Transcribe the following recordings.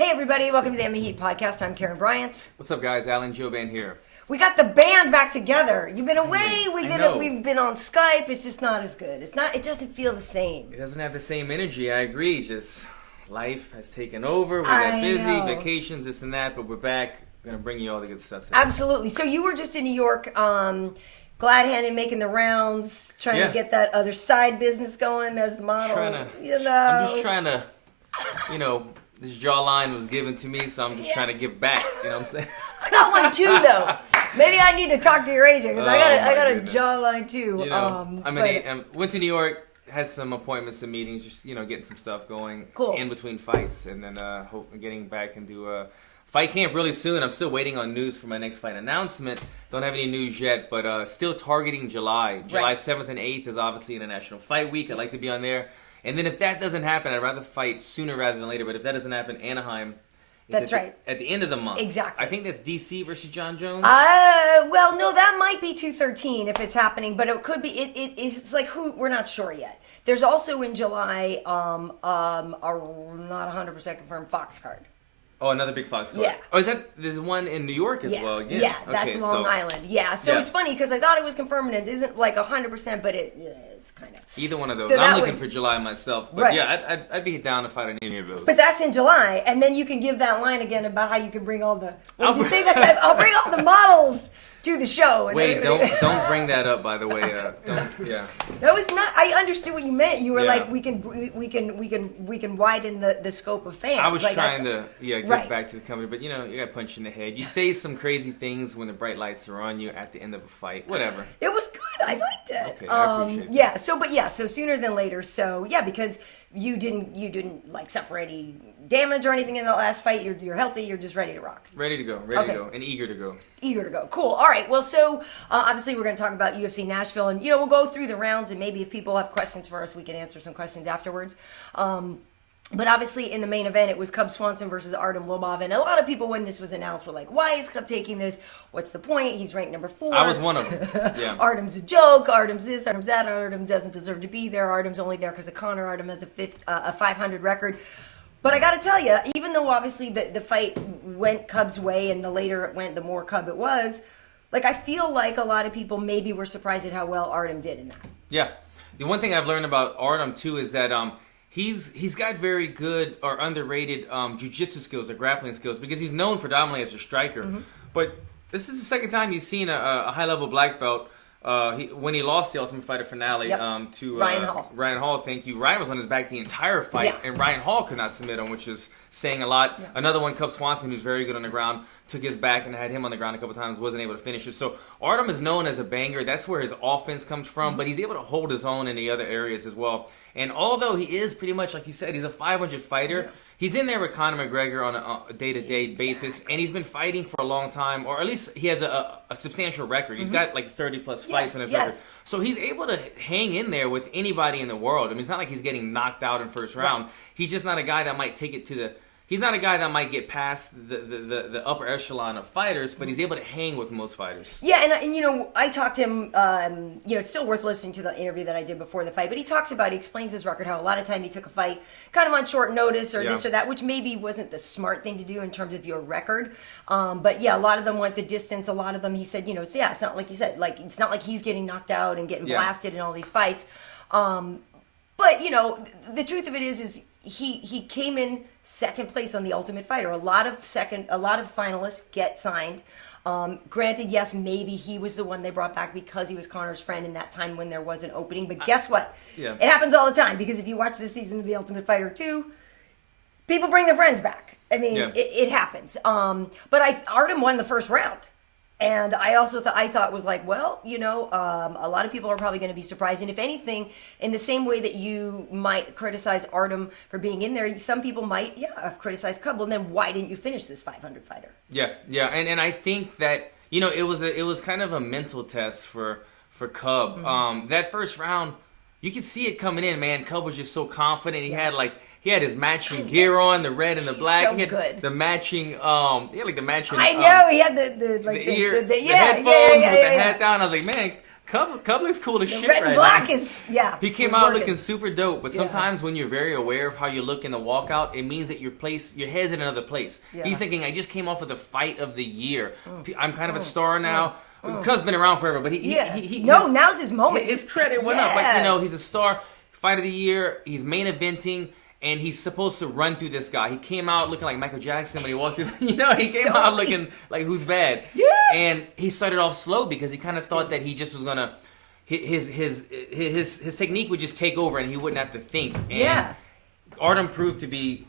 Hey everybody, welcome to the MMA H.E.A.T podcast. I'm Karyn Bryant. What's up, guys? Jouban here. We got the band back together. You've been away. We've been on Skype. It's just not as good. It doesn't feel the same. It doesn't have the same energy. I agree. Just life has taken over. We got busy, vacations, this and that, but we're back. We're gonna bring you all the good stuff today. Absolutely. So you were just in New York, glad-handed, making the rounds, trying to get that other side business going as a model. I'm just trying to, this jawline was given to me, so I'm just trying to give back. You know what I'm saying? I got one too, though. Maybe I need to talk to your agent because I got a jawline too. Went to New York, had some appointments and meetings, just getting some stuff going in between fights, and then getting back and do a fight camp really soon. I'm still waiting on news for my next fight announcement. Don't have any news yet, but still targeting July. July 7th and 8th is obviously International Fight Week. I'd like to be on there. And then if that doesn't happen, I'd rather fight sooner rather than later. But if that doesn't happen, Anaheim. That's right. At the end of the month. Exactly. I think that's DC versus John Jones. Well, no, that might be 213 if it's happening, but it could be. It's like we're not sure yet. There's also in July, a not 100% confirmed Fox card. Oh, another big Fox card. Yeah. Oh, there's one in New York as well again? Yeah, that's Long Island. Yeah, so it's funny because I thought it was confirmed and it isn't like 100%, but it is kind of. Either one of those. So I'm looking for July myself, but I'd be down to fight on any of those. But that's in July, and then you can give that line again about how you can bring all the. What did you say that time? I'll bring all the models to the show. And wait, don't bring that up. By the way, That was not. I understood what you meant. You were like, we can widen the scope of fans. I was trying to get back to the company, but you got punched in the head. You say some crazy things when the bright lights are on you at the end of a fight. Whatever. It was good. I liked it. Okay, I appreciate that. So sooner than later. So because you didn't like suffer any damage or anything in the last fight. You're healthy. You're just ready to rock. Ready to go, and eager to go. Eager to go. Cool. All right. Well, so obviously we're going to talk about UFC Nashville, and we'll go through the rounds, and maybe if people have questions for us, we can answer some questions afterwards. But obviously in the main event, it was Cub Swanson versus Artem Lobov, and a lot of people when this was announced were like, "Why is Cub taking this? What's the point? He's ranked number 4." I was one of them. Yeah. Artem's a joke. Artem's this. Artem's that. Artem doesn't deserve to be there. Artem's only there because of Conor. Artem has a 500 record. But I got to tell you, even though obviously the fight went Cub's way, and the later it went, the more Cub it was. Like I feel like a lot of people maybe were surprised at how well Artem did in that. Yeah, the one thing I've learned about Artem too is that he's got very good or underrated jiu-jitsu skills or grappling skills because he's known predominantly as a striker. Mm-hmm. But this is the second time you've seen a high-level black belt. When he lost the Ultimate Fighter finale to Ryan Hall, thank you. Ryan was on his back the entire fight, and Ryan Hall could not submit him, which is saying a lot. Yeah. Another one, Cub Swanson, who's very good on the ground, took his back and had him on the ground a couple times, wasn't able to finish it. So Artem is known as a banger. That's where his offense comes from, but he's able to hold his own in the other areas as well. And although he is pretty much, like you said, he's a 500 fighter, he's in there with Conor McGregor on a day-to-day basis, and he's been fighting for a long time, or at least he has a substantial record. He's got like 30-plus fights on his record. So he's able to hang in there with anybody in the world. I mean, it's not like he's getting knocked out in first round. He's just not a guy that might take it to the... He's not a guy that might get past the upper echelon of fighters, but he's able to hang with most fighters. Yeah, and I talked to him, it's still worth listening to the interview that I did before the fight, but he explains his record, how a lot of time he took a fight kind of on short notice or this or that, which maybe wasn't the smart thing to do in terms of your record. But a lot of them went the distance. A lot of them, he said, it's not like you said, like it's not like he's getting knocked out and getting blasted in all these fights. But, the truth of it is he came in second place on the Ultimate Fighter. A lot of finalists get signed. Granted, yes, maybe he was the one they brought back because he was Conor's friend in that time when there was an opening. But guess what? It happens all the time because if you watch this season of the Ultimate Fighter 2, people bring their friends back. I mean, it happens. But Artem won the first round. And I also thought was like, well, a lot of people are probably going to be surprised. And if anything, in the same way that you might criticize Artem for being in there, some people might, have criticized Cub. Well, then why didn't you finish this 500 fighter? Yeah. And I think that, it was kind of a mental test for Cub. Mm-hmm. That first round, you could see it coming in, man. Cub was just so confident. He had his matching gear on, the red and the black. So he had good. The matching, he had like the matching. I know, he had the headphones with the hat down. I was like, man, Cub looks cool as shit red and right black now. is, yeah. He came he's out working. looking super dope, but sometimes when you're very aware of how you look in the walkout, it means that your head's in another place. Yeah. He's thinking, I just came off of the fight of the year. I'm kind of a star now. Cub's been around forever, but now's his moment. His credit went up. Like, he's a star. Fight of the year. He's main eventing. And he's supposed to run through this guy. He came out looking like Michael Jackson when he walked through. He came out looking like who's bad. Yeah. And he started off slow because he kind of thought that he just was gonna his technique would just take over and he wouldn't have to think. And Artem proved to be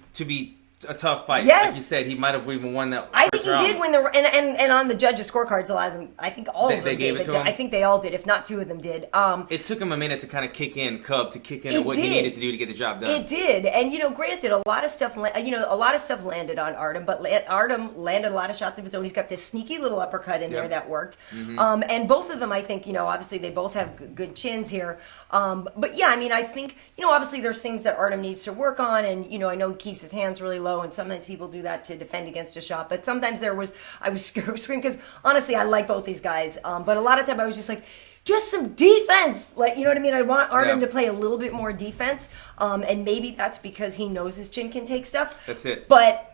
a tough fight. Yes. Like you said, he might have even won that. I think he round. did win and on the judges' scorecards, a lot of them, I think all of them gave it to him? I think they all did, if not two of them did. It took him a minute to kind of kick in and what he needed to do to get the job done. It did, and granted, a lot of stuff landed on Artem, but Artem landed a lot of shots of his own. He's got this sneaky little uppercut in there that worked, and both of them, I think, obviously they both have good chins here. But yeah, I mean, I think, obviously there's things that Artem needs to work on, and I know he keeps his hands really low, and sometimes people do that to defend against a shot. But sometimes I was screaming because honestly, I like both these guys. But a lot of time I was just like, just some defense, like, you know what I mean? I want Artem to play a little bit more defense, and maybe that's because he knows his chin can take stuff. That's it. But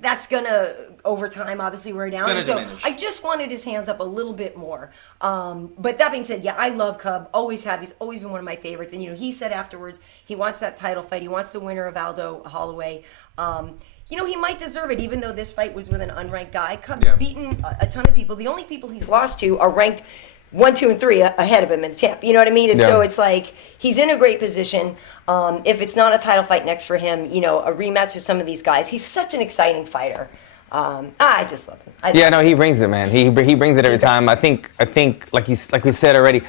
that's gonna over time obviously wear down. And so diminish. I just wanted his hands up a little bit more. But that being said, yeah, I love Cub. Always have. He's always been one of my favorites. And he said afterwards he wants that title fight. He wants the winner of Aldo Holloway. He might deserve it, even though this fight was with an unranked guy. Cub's beaten a ton of people. The only people he's lost to are ranked 1, 2, and 3 ahead of him in champ. You know what I mean? And so it's like he's in a great position. If it's not a title fight next for him, a rematch with some of these guys. He's such an exciting fighter. I just love him. He brings it, man. He brings it every time. I think like we said already,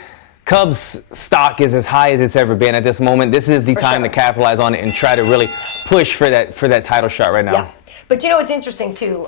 Cubs stock is as high as it's ever been at this moment. This is the time to capitalize on it and try to really push for that title shot right now. Yeah. But it's interesting too.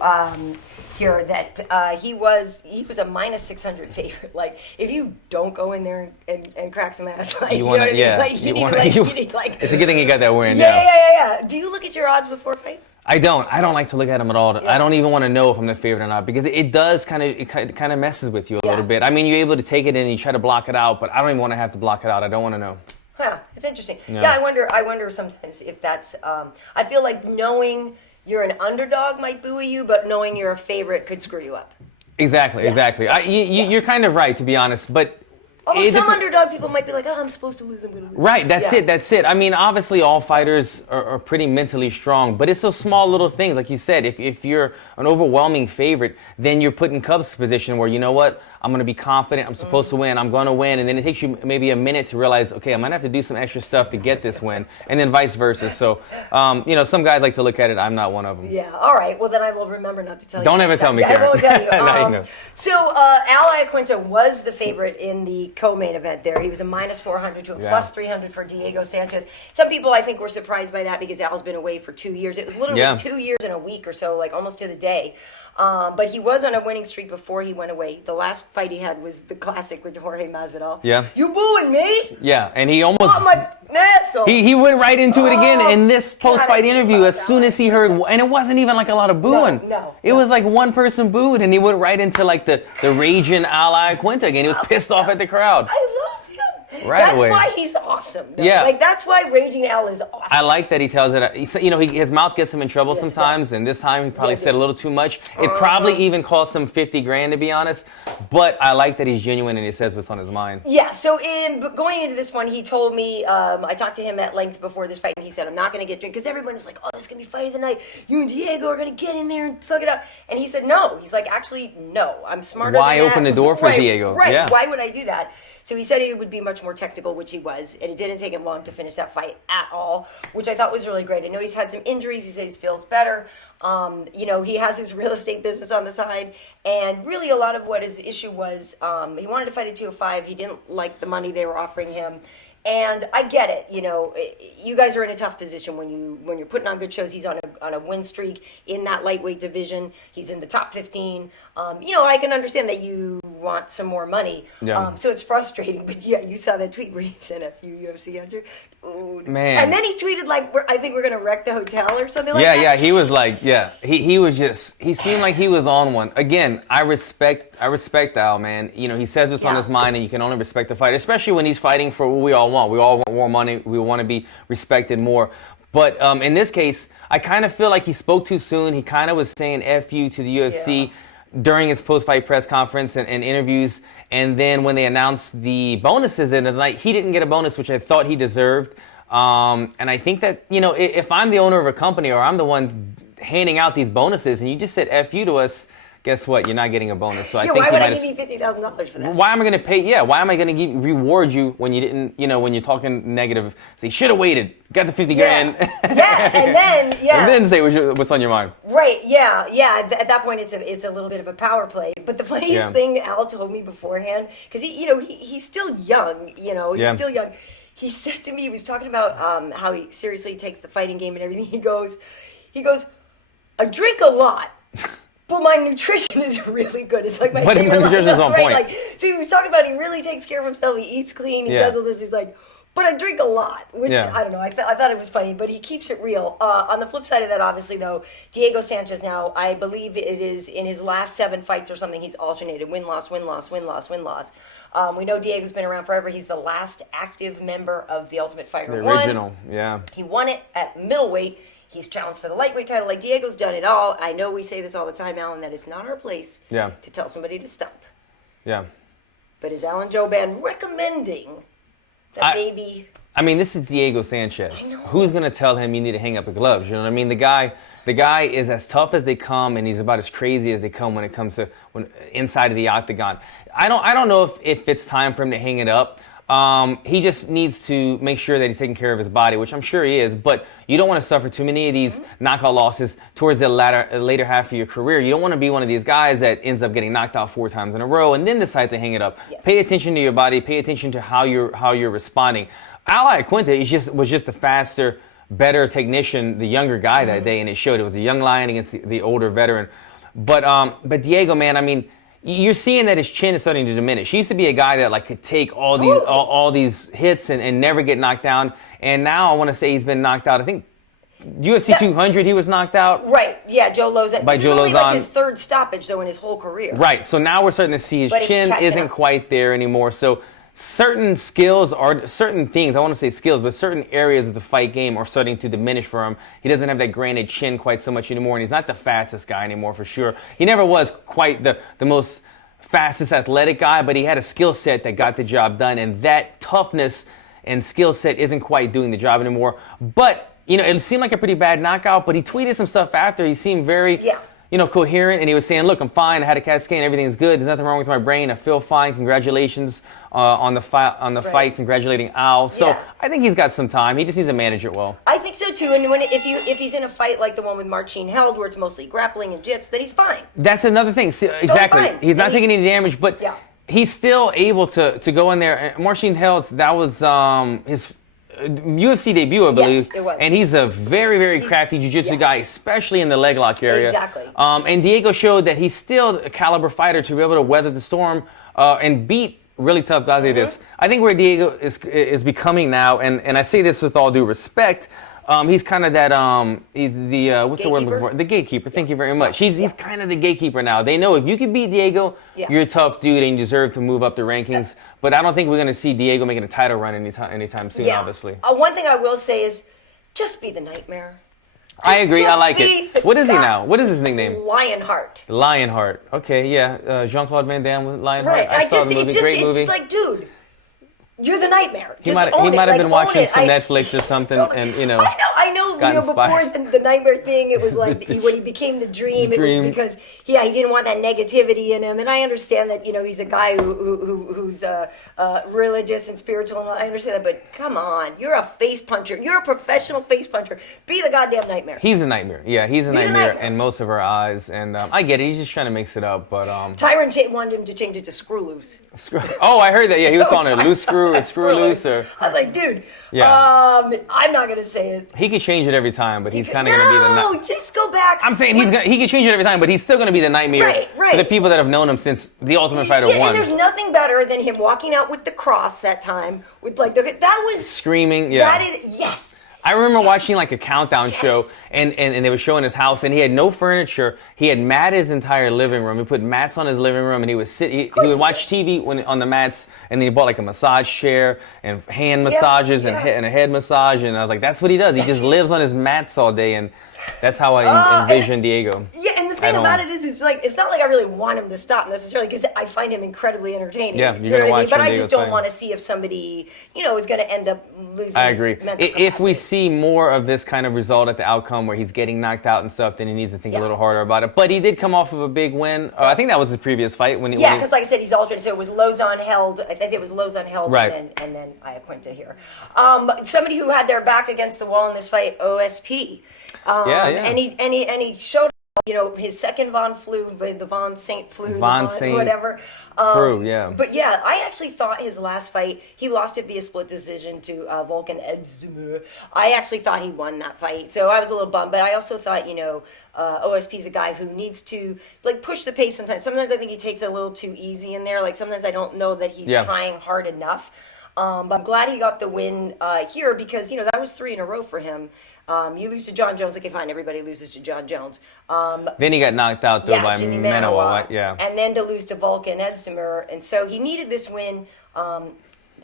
Here that he was a minus 600 favorite. Like, if you don't go in there and crack some ass, like, you need it's a good thing you got that win. Yeah. Do you look at your odds before a fight? I don't like to look at them at all. I don't even want to know if I'm the favorite or not because it does kind of messes with you a little bit. I mean, you're able to take it and you try to block it out, but I don't even want to have to block it out. I don't want to know. Huh, it's interesting. Yeah, I wonder sometimes if that's. I feel like knowing you're an underdog might buoy you, but knowing you're a favorite could screw you up. Exactly. You're kind of right, to be honest, but. Although some underdog people might be like, I'm supposed to lose, I'm going to lose. Right, that's it. I mean, obviously all fighters are pretty mentally strong, but it's those small little things. Like you said, if you're an overwhelming favorite, then you're put in Cubs' position where, you know what, I'm going to be confident, I'm supposed to win, I'm going to win, and then it takes you maybe a minute to realize, okay, I might have to do some extra stuff to get this win, and then vice versa. So, some guys like to look at it, I'm not one of them. Yeah, all right, well then I will remember not to tell you. Don't ever tell me, Karyn. I won't tell you. No, you know. So, Iaquinta was the favorite in the co-main event there. He was a minus 400 to a plus 300 for Diego Sanchez. Some people, I think, were surprised by that because Al's been away for 2 years. It was literally 2 years and a week or so, like almost to the day. But he was on a winning streak before he went away. The last fight he had was the classic with Jorge Masvidal. Yeah. You booing me? Yeah, and he almost... Oh, my asshole. He went right into it again in this post-fight interview as soon as he heard... And it wasn't even like a lot of booing. It was like one person booed, and he went right into like the raging Iaquinta again. He was pissed off at the crowd. I love him. That's why he's awesome. Though. Yeah. Like, that's why Raging Al is awesome. I like that he tells it. His mouth gets him in trouble sometimes, and this time he probably said a little too much. It probably even cost him $50,000, to be honest. But I like that he's genuine and he says what's on his mind. Yeah, so going into this one, he told me, I talked to him at length before this fight, and he said, I'm not going to get drunk, because everyone was like, oh, this is going to be fight of the night. You and Diego are going to get in there and slug it out. And he said, no. He's like, actually, no. I'm smarter Why than that. open the door for Diego? Right. Yeah. Why would I do that? So he said he would be much more technical, which he was, and it didn't take him long to finish that fight at all, which I thought was really great. I know he's had some injuries. He says he feels better. He has his real estate business on the side, and really a lot of what his issue was, he wanted to fight at 205. He didn't like the money they were offering him, And I get it, you guys are in a tough position when you're putting on good shows. He's on a win streak in that lightweight division. He's in the top 15. I can understand that you want some more money. Yeah. So it's frustrating. But yeah, you saw that tweet where he said a few UFC under. Man. And then he tweeted I think we're gonna wreck the hotel or something like that. Yeah, he was like, he seemed like he was on one. Again, I respect Al, man. He says what's on his mind, and you can only respect the fight, especially when he's fighting for what we all want. We all want more money. We want to be respected more. But in this case, I kind of feel like he spoke too soon. He kind of was saying F you to the UFC during his post-fight press conference and interviews. And then when they announced the bonuses in the night, he didn't get a bonus, which I thought he deserved. And I think that, if I'm the owner of a company or I'm the one handing out these bonuses and you just said F you to us, guess what? You're not getting a bonus. So I think why would I give you $50,000 for that? Why am I going to pay? Yeah, why am I going to reward you when you didn't? When you're talking negative, say should have waited, got the 50 grand. And then say what's on your mind. Right. Yeah. At that point, it's a little bit of a power play. But the funniest thing Al told me beforehand, because he's still young. He's still young. He said to me, he was talking about how he seriously takes the fighting game and everything. He goes, I drink a lot. But my nutrition is really good. It's like my nutrition is on point. So he was talking about he really takes care of himself. He eats clean. He does all this. He's like, but I drink a lot, which I don't know. I thought it was funny, but he keeps it real. On the flip side of that, obviously, though, Diego Sanchez now, I believe it is in his last 7 fights or something, he's alternated win-loss, win-loss, win-loss, win-loss. We know Diego's been around forever. He's the last active member of the Ultimate Fighter. The original, yeah. He won it at middleweight. He's challenged for the lightweight title. Like, Diego's done it all. I know we say this all the time, Alan, that it's not our place to tell somebody to stop. Yeah. But is Alan Jouban recommending that maybe... I mean, this is Diego Sanchez. Who's going to tell him you need to hang up the gloves? You know what I mean? The guy is as tough as they come, and he's about as crazy as they come when it comes to inside of the octagon. I don't know if it's time for him to hang it up. He just needs to make sure that he's taking care of his body, which I'm sure he is, but you don't want to suffer too many of these knockout losses towards the later half of your career. You don't want to be one of these guys that ends up getting knocked out 4 times in a row and then decide to hang it up. Yes. Pay attention to your body. Pay attention to how you're responding. Iaquinta was just a faster, better technician, the younger guy that day, and it showed. It was a young lion against the older veteran. But Diego, man, I mean, you're seeing that his chin is starting to diminish. He used to be a guy that could take all these hits and never get knocked down. And now I want to say he's been knocked out. I think UFC 200 he was knocked out. Right. Yeah, Joe Lauzon. By Joe Lauzon. Like his 3rd stoppage though in his whole career. Right. So now we're starting to see his chin isn't quite there anymore. So certain skills or certain things, I want to say skills, but certain areas of the fight game are starting to diminish for him. He doesn't have that granite chin quite so much anymore, and he's not the fastest guy anymore for sure. He never was quite the most fastest athletic guy, but he had a skill set that got the job done, and that toughness and skill set isn't quite doing the job anymore. But, it seemed like a pretty bad knockout, but he tweeted some stuff after. He seemed very... coherent, and he was saying, look, I'm fine, I had a CAT scan, everything's good, there's nothing wrong with my brain, I feel fine, congratulations on the fight, congratulating Al. So I think he's got some time, he just needs to manage it well. I think so too, and if he's in a fight like the one with Marcin Held, where it's mostly grappling and jits, then he's fine. That's another thing, exactly. Fine. He's not taking any damage, but he's still able to go in there. Marcin Held, that was his UFC debut, I believe. Yes, it was. And he's a very, very crafty jiu-jitsu guy, especially in the leg lock area. Exactly. And Diego showed that he's still a caliber fighter to be able to weather the storm and beat really tough guys like this. I think where Diego is becoming now, and I say this with all due respect, he's kind of that, he's the, what's the word I'm looking for? The gatekeeper. Thank you very much. He's kind of the gatekeeper now. They know if you can beat Diego, you're a tough dude and you deserve to move up the rankings. But I don't think we're going to see Diego making a title run anytime soon, obviously. One thing I will say is just be the nightmare. I agree. I like it. What is he now? What is his nickname? Lionheart. Lionheart. Okay, yeah. Jean-Claude Van Damme with Lionheart. Right. I saw the movie. Great movie. It's like, dude, you're the nightmare. He might have been watching some Netflix or something, and I know. Before the nightmare thing, it was like when he became the dream. It was because he didn't want that negativity in him, and I understand that he's a guy who's religious and spiritual, and I understand that. But come on, you're a face puncher. You're a professional face puncher. Be the goddamn nightmare. He's a nightmare. Yeah, he's a nightmare in most of our eyes, and I get it. He's just trying to mix it up, but Tyron wanted him to change it to screw loose. Oh, I heard that. Yeah, he was calling it loose screw. screw loose. Or, I was like, dude, Yeah. I'm not going to say it. he could change it every time, but he's kind of going to be the No, just go back. I'm saying he can change it every time, but he's still going to be the nightmare for the people that have known him since the Ultimate Fighter 1. And there's nothing better than him walking out with the cross that time. With like that was screaming. Yeah. That is, yes. I remember watching like a countdown show, and they were showing his house, and he had no furniture. He had mat his entire living room. He put mats on his living room, and he would sit. He would watch TV on the mats, and then he bought like a massage chair and hand massages and a head massage. And I was like, that's what he does. He just lives on his mats all day, and that's how I envision Diego. Yeah, and the thing about it is, it's not like I really want him to stop necessarily, because I find him incredibly entertaining. Yeah, you're gonna watch. But I just don't want to see if somebody, is going to end up losing. I agree. If we see more of this kind of result at the outcome where he's getting knocked out and stuff, then he needs to think a little harder about it. But he did come off of a big win. I think that was his previous fight when he. Yeah, because like I said, he's alternate. So it was Lauzon held. I think it was Lauzon held, right. and then Iaquinta here. Somebody who had their back against the wall in this fight, OSP. And he showed, his second Von flu, the Von Saint flu, whatever. Preux, yeah. But yeah, I actually thought his last fight, he lost it via split decision to Volkan Ozdemir. I actually thought he won that fight, so I was a little bummed. But I also thought, OSP's a guy who needs to push the pace sometimes. Sometimes I think he takes it a little too easy in there. Sometimes I don't know that he's trying hard enough. But I'm glad he got the win here, because that was 3 in a row for him. You lose to John Jones. Okay, fine. Everybody loses to John Jones. Then he got knocked out by Manoa. Yeah. And then to lose to Volkan Ozdemir. And so he needed this win.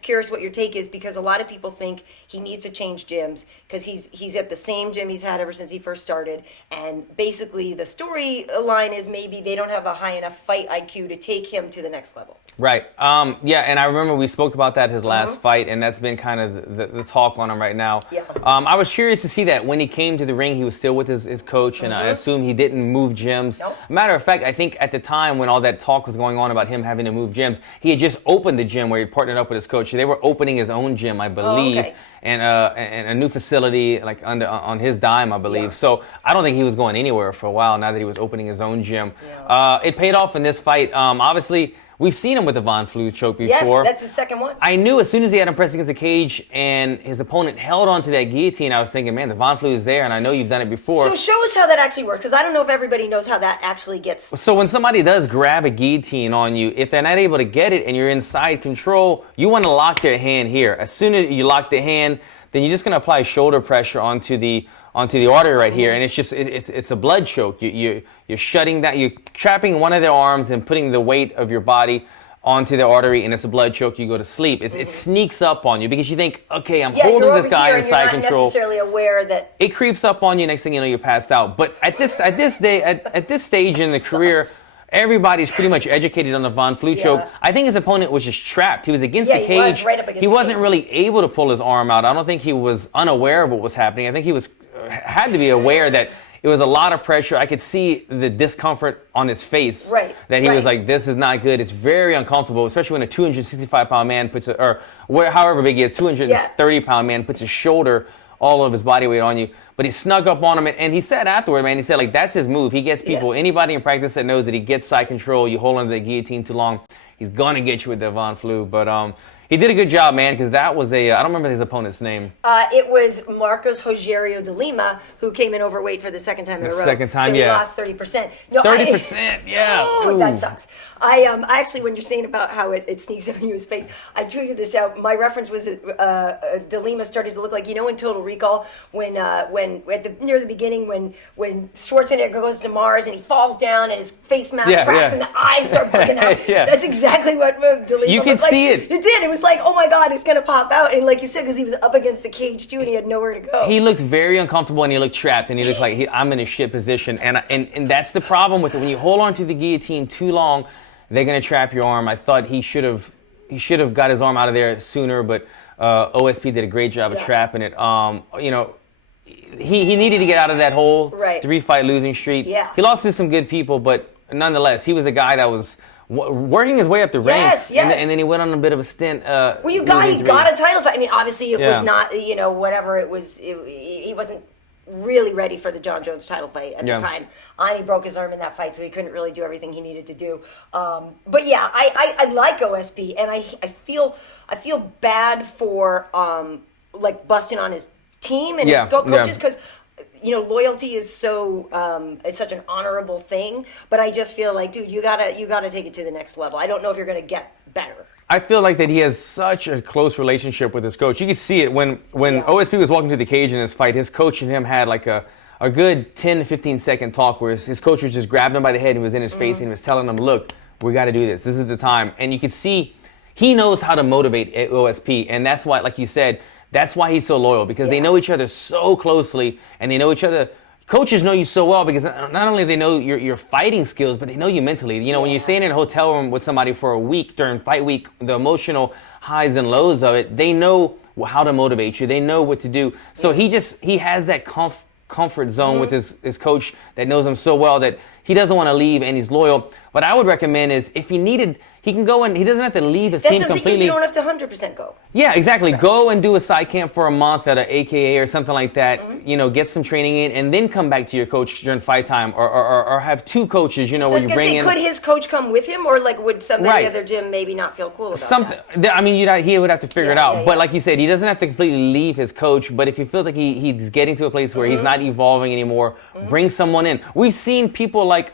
Curious what your take is, because a lot of people think he needs to change gyms, because he's at the same gym he's had ever since he first started, and basically the storyline is maybe they don't have a high enough fight IQ to take him to the next level. Right. And I remember we spoke about that his last fight, and that's been kind of the talk on him right now. Yeah. I was curious to see that when he came to the ring, he was still with his coach, and I assume he didn't move gyms. Nope. Matter of fact, I think at the time when all that talk was going on about him having to move gyms, he had just opened the gym where he partnered up with his coach. They were opening his own gym, I believe, and a new facility on his dime, I believe. Yeah. So I don't think he was going anywhere for a while now that he was opening his own gym. Yeah. It paid off in this fight. Obviously, we've seen him with the Von Flue choke before. Yes, that's his second one. I knew as soon as he had him pressed against the cage and his opponent held onto that guillotine, I was thinking, man, the Von Flue is there, and I know you've done it before. So show us how that actually works, because I don't know if everybody knows how that actually gets. So when somebody does grab a guillotine on you, if they're not able to get it and you're inside control, you want to lock their hand here. As soon as you lock the hand, then you're just going to apply shoulder pressure onto the artery right here, and it's a blood choke. You're shutting that, you're trapping one of their arms and putting the weight of your body onto the artery, and it's a blood choke. You go to sleep. It sneaks up on you because you think, okay, I'm holding this guy inside control. You're not necessarily aware that it creeps up on you. Next thing you know, you're passed out. But at this stage in the career, everybody's pretty much educated on the Von Flue choke. I think his opponent was just trapped. He was against the cage. He was right up against he wasn't really able to pull his arm out. I don't think he was unaware of what was happening. I think he had to be aware that it was a lot of pressure. I could see the discomfort on his face. Right. That he was like, this is not good. It's very uncomfortable, especially when a 265-pound man however big he is, 230-pound man puts his shoulder all of his body weight on you. But he snuck up on him, and he said afterward, man, he said, that's his move. He gets people, anybody in practice that knows that he gets side control, you hold onto the guillotine too long, he's going to get you with the Von Flue. But he did a good job, man, because that was I don't remember his opponent's name. It was Marcos Rogerio de Lima, who came in overweight for the second time in a row. Second time, so he lost 30%. No, 30%, yeah. Oh, that sucks. I actually, when you're saying about how it sneaks up in his face, I tweeted this out. My reference was that de Lima started to look like, in Total Recall, when near the beginning, when Schwarzenegger goes to Mars and he falls down and his face mask cracks and the eyes start bugging out. That's exactly what de Lima You could see it. It did. It was like, oh my God, it's going to pop out. And like you said, because he was up against the cage too and he had nowhere to go. He looked very uncomfortable and he looked trapped and he looked like I'm in a shit position. And that's the problem with it. When you hold on to the guillotine too long, they're going to trap your arm. I thought he should have got his arm out of there sooner, but OSP did a great job of trapping it. He needed to get out of that whole 3-fight losing streak. Yeah. He lost to some good people, but nonetheless, he was a guy that was working his way up the ranks, and then he went on a bit of a stint. He got a title fight. I mean, obviously it was not, whatever it was. He wasn't really ready for the John Jones title fight at the time. And he broke his arm in that fight, so he couldn't really do everything he needed to do. But yeah, I like OSP, and I feel bad for like busting on his team and his coaches because loyalty is it's such an honorable thing. But I just feel like, dude, you gotta take it to the next level. I don't know if you're gonna get better. I feel like that he has such a close relationship with his coach. You could see it when OSP was walking to the cage in his fight. His coach and him had like a good 10 to 15 second talk where his coach was just grabbing him by the head and was in his face and was telling him, look, we got to do this. This is the time. And you could see he knows how to motivate OSP. And that's why, like you said, that's why he's so loyal, because they know each other so closely and they know each other. Coaches know you so well because not only they know your fighting skills, but they know you mentally. When you're staying in a hotel room with somebody for a week during fight week, the emotional highs and lows of it, they know how to motivate you. They know what to do. So he has that comfort zone with his coach that knows him so well that he doesn't want to leave, and he's loyal. What I would recommend is if he needed, he can go and he doesn't have to leave his team completely. You don't have to 100% go. Yeah, exactly. Right. Go and do a side camp for a month at an AKA or something like that. Get some training in, and then come back to your coach during fight time, or have two coaches. Where you bring in. Could his coach come with him, or like would somebody at their gym maybe not feel cool about that? I mean, he would have to figure it out. But like you said, he doesn't have to completely leave his coach. But if he feels like he's getting to a place where he's not evolving anymore, bring someone in. We've seen people like.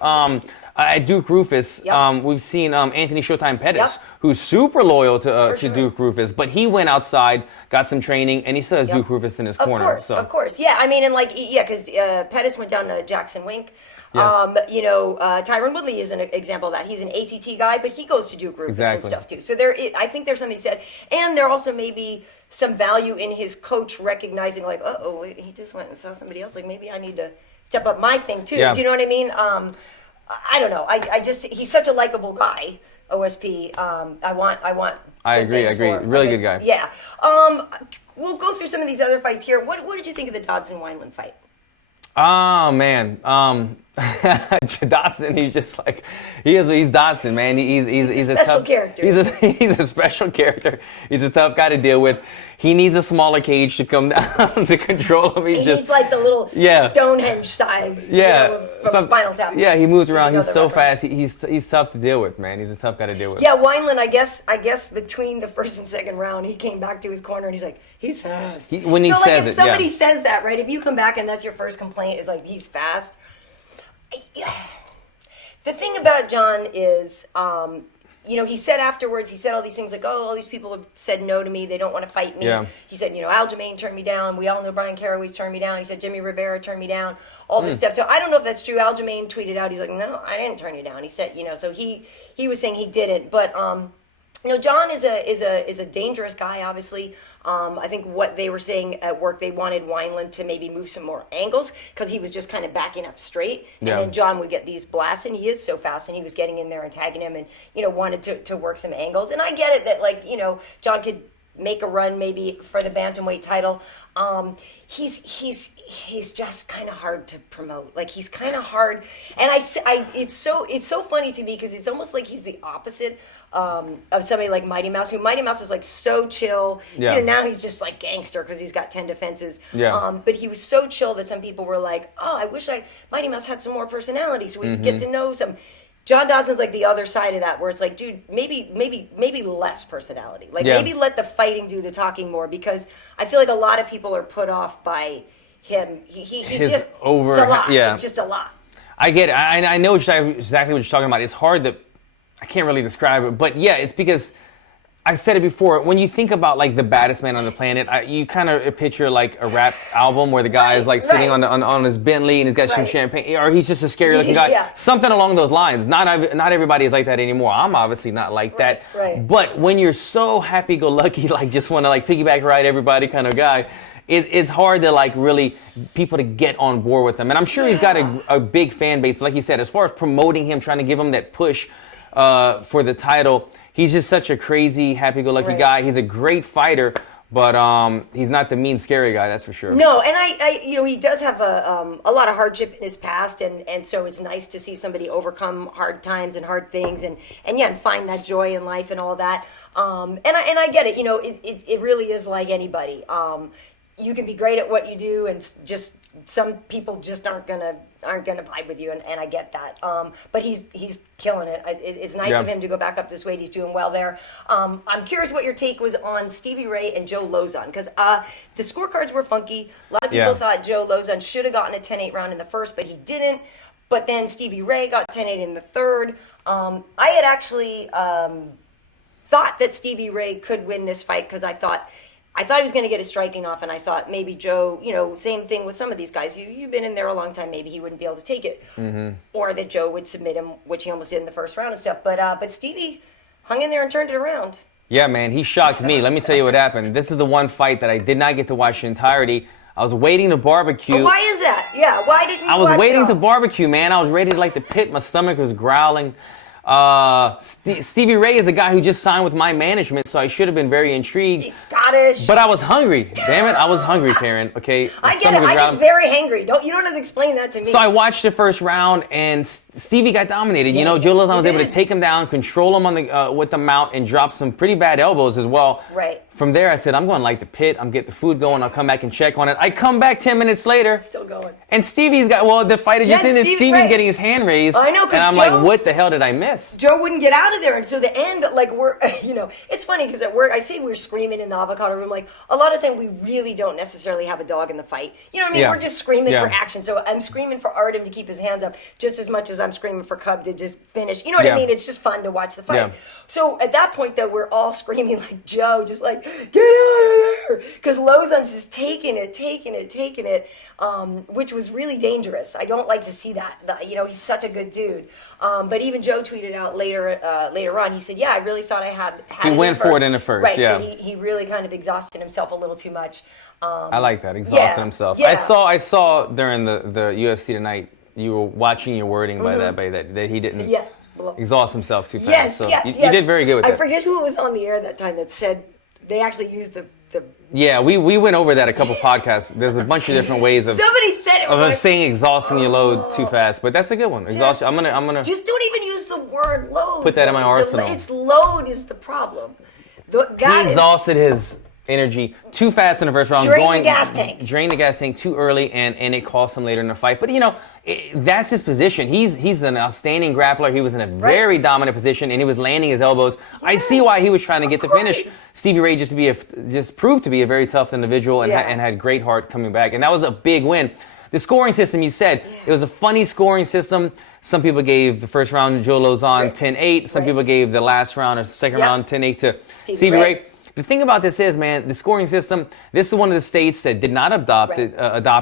At Duke Rufus, we've seen Anthony Showtime Pettis, who's super loyal to Duke Rufus, but he went outside, got some training, and he still has Duke Rufus in his corner. Of course. Yeah, I mean, and because Pettis went down to Jackson Wink. Yes. Tyron Woodley is an example of that. He's an ATT guy, but he goes to Duke Rufus and stuff too. So I think there's something said. And there also may be some value in his coach recognizing, like, he just went and saw somebody else. Like, maybe I need to step up my thing too. Yeah. Do you know what I mean? I don't know. He's such a likable guy, OSP. I agree. Really good guy. Yeah. We'll go through some of these other fights here. What did you think of the Dodson Wineland fight? Oh man, Dodson. He's just like he's Dodson, man. He's a special tough character. He's a special character. He's a tough guy to deal with. He needs a smaller cage to come down to control him. He needs like the little Stonehenge size. From Spinal Tap. Yeah, he moves around. He's so fast. He's tough to deal with, man. He's a tough guy to deal with. Yeah, Wineland. I guess between the first and second round, he came back to his corner and he's like, he's fast. If somebody says that, right? If you come back and that's your first complaint, is like he's fast. The thing about John is, he said afterwards, he said all these things like, all these people have said no to me. They don't want to fight me. Yeah. He said, Aljamain turned me down. We all know Brian Caraway's turned me down. He said, Jimmy Rivera turned me down. All this stuff. So I don't know if that's true. Aljamain tweeted out, he's like, no, I didn't turn you down. He said, so he was saying he didn't. But, John is a dangerous guy, obviously. I think what they were saying at work, they wanted Wineland to maybe move some more angles because he was just kind of backing up straight. And then John would get these blasts, and he is so fast, and he was getting in there and tagging him and, wanted to work some angles. And I get it that, John could make a run maybe for the bantamweight title. He's just kind of hard to promote. Like, he's kind of hard. And it's so funny to me because it's almost like he's the opposite of somebody like Mighty Mouse, who Mighty Mouse is like so chill. Yeah. Now he's just like gangster because he's got 10 defenses. Yeah. But he was so chill that some people were like, I wish Mighty Mouse had some more personality so we could get to know some. John Dodson's like the other side of that, where it's like, dude, maybe less personality. Like, maybe let the fighting do the talking more, because I feel like a lot of people are put off by him. He's just over. It's a lot. Yeah. It's just a lot. I get it. I know exactly what you're talking about. It's hard to, I can't really describe it, but yeah, it's because I've said it before. When you think about like the baddest man on the planet, you kind of picture like a rap album where the guy is like sitting on his Bentley and he's got some champagne, or he's just a scary looking guy. Yeah. Something along those lines. Not everybody is like that anymore. I'm obviously not like that. Right. But when you're so happy-go-lucky, like just want to like piggyback ride everybody kind of guy, it's hard to like really people to get on board with him. And I'm sure he's got a big fan base. But like you said, as far as promoting him, trying to give him that push for the title, he's just such a crazy, happy-go-lucky guy. He's a great fighter, but he's not the mean, scary guy, that's for sure. No, and I he does have a lot of hardship in his past, and so it's nice to see somebody overcome hard times and hard things, and find that joy in life and all that. And I get it. It really is like anybody. You can be great at what you do and just some people just aren't gonna vibe with you, and I get that. But he's killing it. It's nice of him to go back up this weight. He's doing well there. I'm curious what your take was on Stevie Ray and Joe Lauzon, because the scorecards were funky. A lot of people thought Joe Lauzon should have gotten a 10-8 round in the first, but he didn't. But then Stevie Ray got 10-8 in the third. I had actually thought that Stevie Ray could win this fight because I thought he was going to get his striking off, and I thought maybe Joe, same thing with some of these guys. You've been in there a long time, maybe he wouldn't be able to take it, or that Joe would submit him, which he almost did in the first round and stuff. But Stevie hung in there and turned it around. Yeah, man, he shocked me. Let me tell you what happened. This is the one fight that I did not get to watch the entirety. I was waiting to barbecue. Oh, why is that? Yeah, why didn't you? I was waiting to barbecue, man. I was ready to light the pit. My stomach was growling. Stevie Ray is a guy who just signed with my management, so I should have been very intrigued. He's Scottish. But I was hungry. Damn it, I was hungry, Karyn. Okay, I get it. I get very hangry. You don't have to explain that to me. So I watched the first round, and Stevie got dominated. Joe Lauzon was able to take him down, control him on the with the mount, and drop some pretty bad elbows as well. Right. From there, I said, I'm going to light the pit. I'm getting the food going. I'll come back and check on it. I come back 10 minutes later. Still going. And Stevie's the fight had just ended. Stevie's getting his hand raised. I know, because and I'm like, what the hell did I miss? Joe wouldn't get out of there. And so the end, we're, it's funny because at work, I say we're screaming in the avocado room. Like, a lot of time we really don't necessarily have a dog in the fight. You know what I mean? Yeah. We're just screaming for action. So I'm screaming for Artem to keep his hands up just as much as I'm screaming for Cub to just finish. You know what I mean? It's just fun to watch the fight. Yeah. So at that point, though, we're all screaming like Joe, just like, get out of there! Because Lauzon's just taking it, which was really dangerous. I don't like to see that. He's such a good dude. But even Joe tweeted out later on, he said, yeah, I really thought I had he went for it in the first, right, yeah. So he really kind of exhausted himself a little too much. I like that, exhausted himself. Yeah. I saw during the UFC tonight, you were watching your wording by that he didn't exhaust himself too fast. Yes, so you did very good with that. I forget who was on the air that time that said they actually used the Yeah, we went over that a couple podcasts. There's a bunch of different ways of somebody said it of saying exhausting your load too fast, but that's a good one. Exhaustion. I'm gonna just don't even use the word load. Put that in my arsenal. It's load is the problem. He exhausted his energy too fast in the first round. Drain the gas tank too early, and it cost him later in the fight. But that's his position. He's an outstanding grappler. He was in a very dominant position, and he was landing his elbows. Yes, I see why he was trying to get the finish. Stevie Ray just proved to be a very tough individual and had great heart coming back, and that was a big win. The scoring system, you said, it was a funny scoring system. Some people gave the first round to Joe Lauzon 10-8. Some people gave the last round or second round 10-8 to Stevie Ray. The thing about this is, man, the scoring system, this is one of the states that did not adopt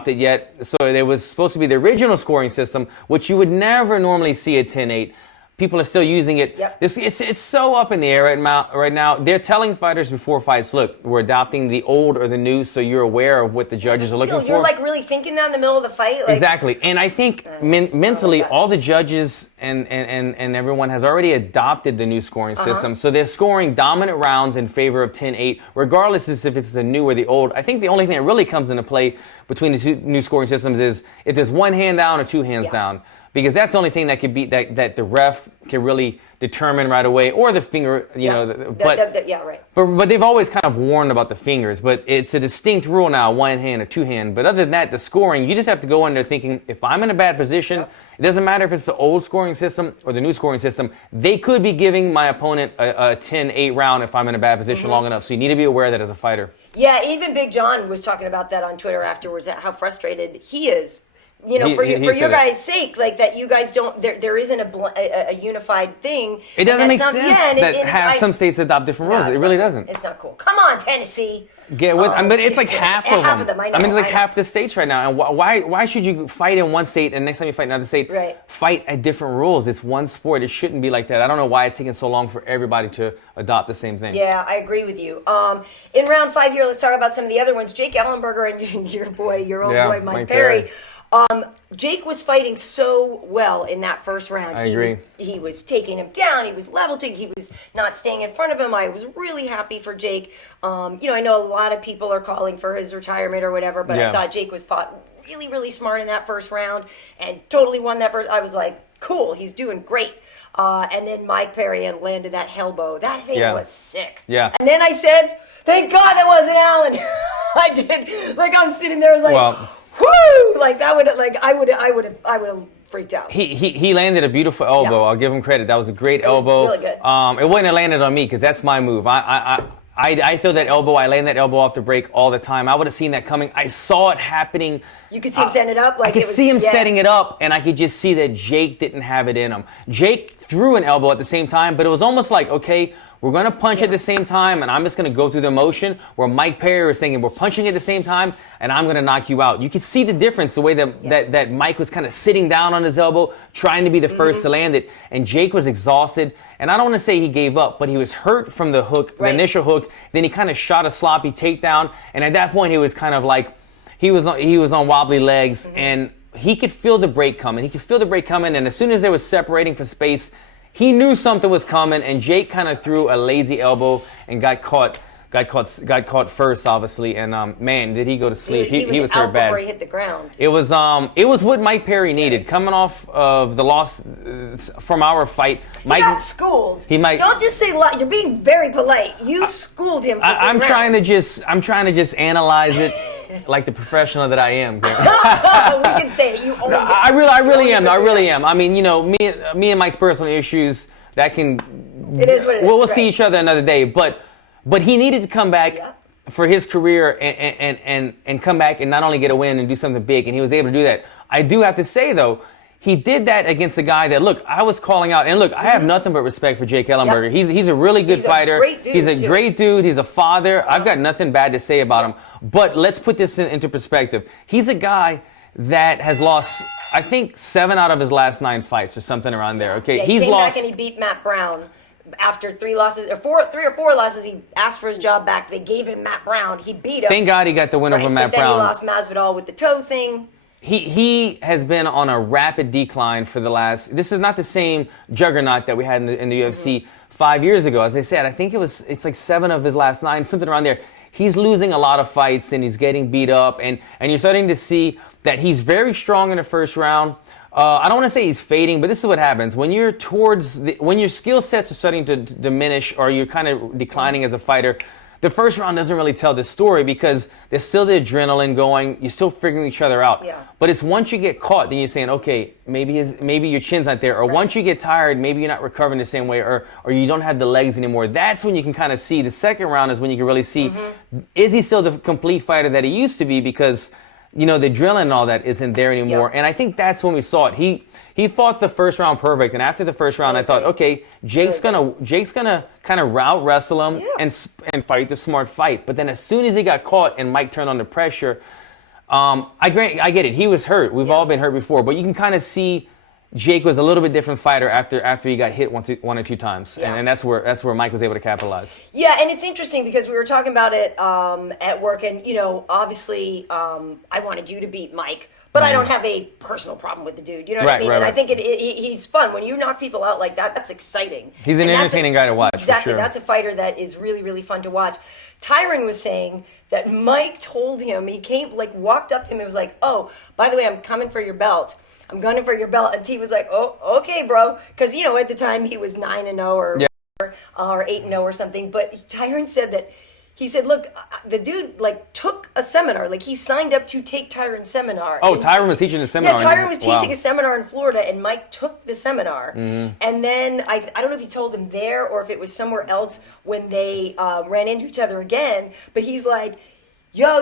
it yet. So there was supposed to be the original scoring system, which you would never normally see at 10-8. People are still using it. Yep. It's so up in the air right now. They're telling fighters before fights, look, we're adopting the old or the new, so you're aware of what the judges are looking for. You're really thinking that in the middle of the fight? Exactly. And I think mentally, all the judges and everyone has already adopted the new scoring system. So they're scoring dominant rounds in favor of 10-8, regardless if it's the new or the old. I think the only thing that really comes into play between the two new scoring systems is if there's one hand down or two hands down. Because that's the only thing that could be that the ref can really determine right away, or the finger, But they've always kind of warned about the fingers. But it's a distinct rule now: one hand or two hand. But other than that, the scoring, you just have to go in there thinking, if I'm in a bad position, it doesn't matter if it's the old scoring system or the new scoring system. They could be giving my opponent a 10-8 round if I'm in a bad position long enough. So you need to be aware of that as a fighter. Yeah, even Big John was talking about that on Twitter afterwards, how frustrated he is. For your guys' sake, that you guys don't, there isn't a unified thing. It doesn't make sense that some states adopt different rules. It really doesn't. It's not cool. Come on, Tennessee. Get with, but it's like half of them. I know, it's like half the states right now. And why should you fight in one state and next time you fight in another state, fight at different rules? It's one sport. It shouldn't be like that. I don't know why it's taking so long for everybody to adopt the same thing. Yeah, I agree with you. In round 5 here, let's talk about some of the other ones. Jake Ellenberger and your old boy, Mike Perry. Jake was fighting so well in that first round. I agree. He was taking him down. He was leveling. He was not staying in front of him. I was really happy for Jake. I know a lot of people are calling for his retirement or whatever, but I thought Jake was fought really, really smart in that first round and totally won that first. I was like, cool, he's doing great. And then Mike Perry landed that elbow. That thing was sick. Yeah. And then I said, thank God that wasn't Allen. I did. I'm sitting there, I was like, whoo, like that would like I would have freaked out. He landed a beautiful elbow. I'll give him credit. That was a great elbow. Really good. It wouldn't have landed on me because that's my move. I throw that elbow. I land that elbow off the break all the time. I would have seen that coming. I saw it happening. You could see him setting it up. Like I could see him setting it up, and I could just see that Jake didn't have it in him. Jake threw an elbow at the same time, but it was almost like, okay, we're going to punch at the same time, and I'm just going to go through the motion, where Mike Perry was thinking, we're punching at the same time, and I'm going to knock you out. You could see the difference, the way that Mike was kind of sitting down on his elbow, trying to be the first to land it, and Jake was exhausted. And I don't want to say he gave up, but he was hurt from the hook, the initial hook. Then he kind of shot a sloppy takedown, and at that point, he was kind of like, he was on wobbly legs, and he could feel the break coming. And as soon as they were separating for space, he knew something was coming, and Jake kind of threw a lazy elbow and got caught first, obviously. And man, did he go to sleep? He was hurt bad. Before he hit the ground. It was what Mike Perry needed coming off of the loss from our fight. Mike got schooled. Don't just say you're being very polite. You schooled him. I'm trying to just analyze it. Like the professional that I am. We can say it. You owned it. I really am. I mean, me and Mike's personal issues, that can... It is what it is. We'll see each other another day. But he needed to come back for his career and come back and not only get a win and do something big, and he was able to do that. I do have to say, though, he did that against a guy that, look, I was calling out. And look, I have nothing but respect for Jake Ellenberger. He's a really good fighter. He's a great dude. He's a father. I've got nothing bad to say about him. But let's put this into perspective. He's a guy that has lost, I think, 7 out of his last 9 fights or something around there. Okay, he came back and he beat Matt Brown. After 3 losses, or 3 or 4 losses, he asked for his job back. They gave him Matt Brown. He beat him. Thank God he got the win over Matt Brown. Then he lost Masvidal with the toe thing. He has been on a rapid decline for the last... This is not the same juggernaut that we had in the UFC 5 years ago. As I said, I think it's like 7 of his last 9, something around there. He's losing a lot of fights, and he's getting beat up, and you're starting to see that he's very strong in the first round. I don't want to say he's fading, but this is what happens. When you're when your skill sets are starting to diminish, or you're kind of declining as a fighter, the first round doesn't really tell the story because there's still the adrenaline going. You're still figuring each other out. Yeah. But it's once you get caught, then you're saying, okay, maybe your chin's not there. Or once you get tired, maybe you're not recovering the same way, or you don't have the legs anymore. That's when you can kind of see. The second round is when you can really see, is he still the complete fighter that he used to be? Because, the adrenaline and all that isn't there anymore. And I think that's when we saw it. He fought the first round perfect, and after the first round, I thought, okay, Jake's gonna kind of route wrestle him and fight the smart fight. But then as soon as he got caught and Mike turned on the pressure, I get it. He was hurt. We've all been hurt before, but you can kind of see Jake was a little bit different fighter after he got hit one or two times, and that's where Mike was able to capitalize. Yeah, and it's interesting because we were talking about it at work, and obviously I wanted you to beat Mike. But I don't have a personal problem with the dude. You know what I mean? And I think he's fun. When you knock people out like that, that's exciting. He's an entertaining guy to watch, exactly. for sure. That's a fighter that is really, really fun to watch. Tyron was saying that Mike told him, walked up to him and was like, oh, by the way, I'm coming for your belt. I'm gunning for your belt. And he was like, oh, okay, bro. Because, at the time he was 9-0 or 8-0 or something. But Tyron said that, he said, look, the dude, took a seminar. He signed up to take Tyron's seminar. Oh, Tyron was teaching a seminar. Yeah, Tyron was teaching a seminar in Florida, and Mike took the seminar. Mm-hmm. And then, I don't know if he told him there or if it was somewhere else when they ran into each other again. But he's like, yo,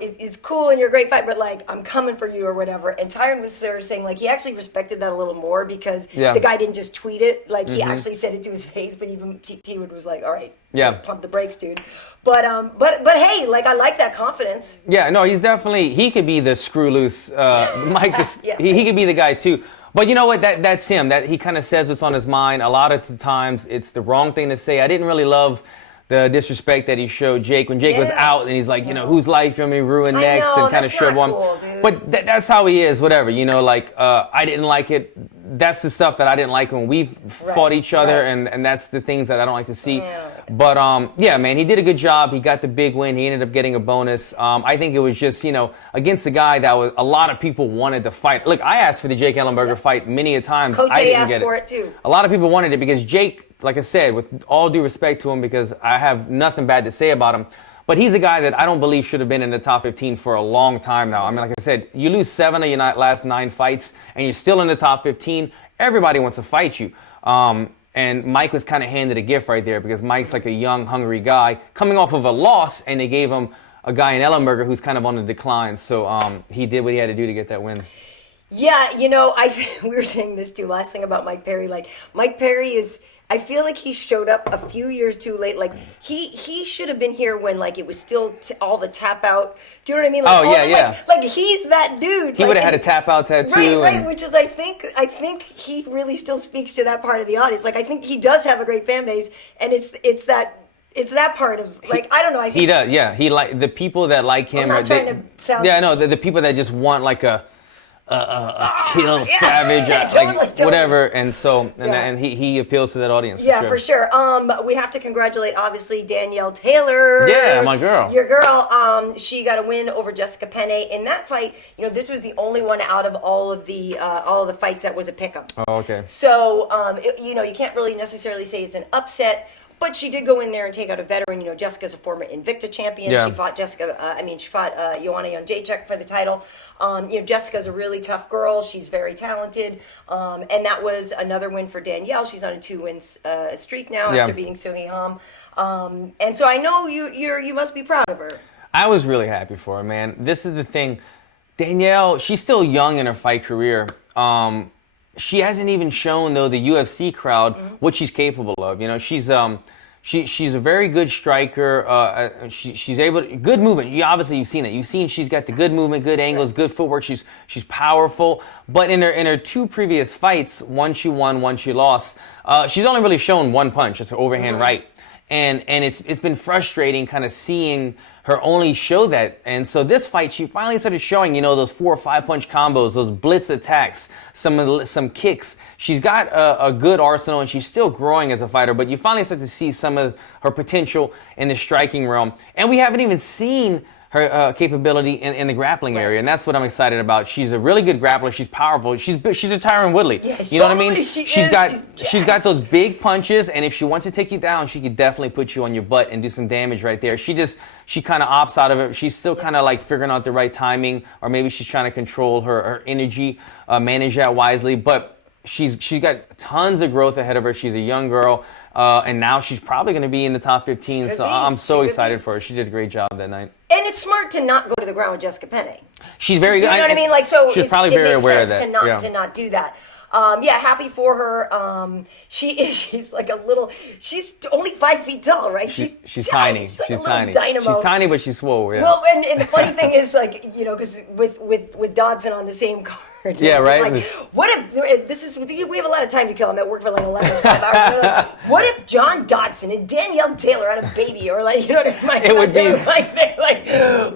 it's cool and you're a great fighter, but I'm coming for you or whatever. And Tyron was sort of saying he actually respected that a little more because the guy didn't just tweet it. He actually said it to his face, but even T-Wood was like, all right, pump the brakes, dude. But hey, I like that confidence. Yeah, no, he could be the screw loose Mike. He could be the guy too. But you know what? That's him. That he kind of says what's on his mind. A lot of the times it's the wrong thing to say. I didn't really love the disrespect that he showed Jake when Jake was out, and he's like, whose life you want me to ruin next, and kind of show him. Cool, but that's how he is. Whatever, I didn't like it. That's the stuff that I didn't like when we fought each other, and that's the things that I don't like to see. But yeah, man, he did a good job. He got the big win. He ended up getting a bonus. I think it was just against the guy that a lot of people wanted to fight. Look, I asked for the Jake Ellenberger fight many a times. Coach I didn't asked get for it too. A lot of people wanted it because Jake, like I said, with all due respect to him, because I have nothing bad to say about him, But he's a guy that I don't believe should have been in the top 15 for a long time now. I mean, like I said, you lose 7 of your last 9 fights, and you're still in the top 15. Everybody wants to fight you. And Mike was kind of handed a gift right there because Mike's like a young, hungry guy coming off of a loss, and they gave him a guy in Ellenberger who's kind of on the decline. So he did what he had to do to get that win. Yeah, we were saying this too. Last thing about Mike Perry, like Mike Perry is. I feel like he showed up a few years too late. Like he should have been here when like it was still all the tap out. Do you know what I mean? Like, yeah. Like he's that dude. He would have had a tap out tattoo. Right. Which is I think he really still speaks to that part of the audience. Like I think he does have a great fan base, and it's that part of like I don't know. I think he does. Yeah, he like the people that like him. I'm not trying to sound. Yeah, no, the people that just want like a kill savage, totally. Whatever, and so and he appeals to that audience. For sure. We have to congratulate obviously Danielle Taylor. Yeah, my girl. Your girl. She got a win over Jessica Penne in that fight. This was the only one out of all of the fights that was a pick'em. Oh, okay. So you can't really necessarily say it's an upset. But she did go in there and take out a veteran. Jessica's a former Invicta champion. Yeah. She fought Joanna Jędrzejczyk for the title. Jessica's a really tough girl. She's very talented. And that was another win for Danielle. She's on a 2-win streak now after beating Suhei Ham. And so I know you must be proud of her. I was really happy for her, man. This is the thing. Danielle, she's still young in her fight career. She hasn't even shown, though, the UFC crowd what she's capable of. She's a very good striker. She's able to, good movement. You've seen it. You've seen she's got the good movement, good angles, good footwork. She's powerful. But in her 2 previous fights, one she won, one she lost. She's only really shown one punch. It's her overhand right, and it's been frustrating kind of seeing her only show that. And so this fight, she finally started showing, those 4 or 5 punch combos, those blitz attacks, some kicks. She's got a good arsenal, and she's still growing as a fighter, but you finally start to see some of her potential in the striking realm. And we haven't even seen her capability in the grappling area, and that's what I'm excited about. She's a really good grappler. She's powerful. She's a Tyron Woodley. Yeah, you know what I mean? She's got those big punches, and if she wants to take you down, she could definitely put you on your butt and do some damage right there. She kind of opts out of it. She's still kind of like figuring out the right timing, or maybe she's trying to control her energy, manage that wisely. But she's got tons of growth ahead of her. She's a young girl. And now she's probably going to be in the top 15, so I'm so excited for her. She did a great job that night. And it's smart to not go to the ground with Jessica Penne. She's very good. Do you know what I mean? Like, so she's probably very aware of that. To not do that. Happy for her. She's like a little. She's only 5 feet tall, right? She's tiny. She's tiny. Dynamo. She's tiny, but she's swole. Yeah. Well, and the funny thing is, like, because with Dodson on the same card. Yeah, right. Like, what if this is? We have a lot of time to kill. I'm at work for like 11 hours. Like, what if John Dodson and Danielle Taylor had a baby, or like, what I mean? It would be like,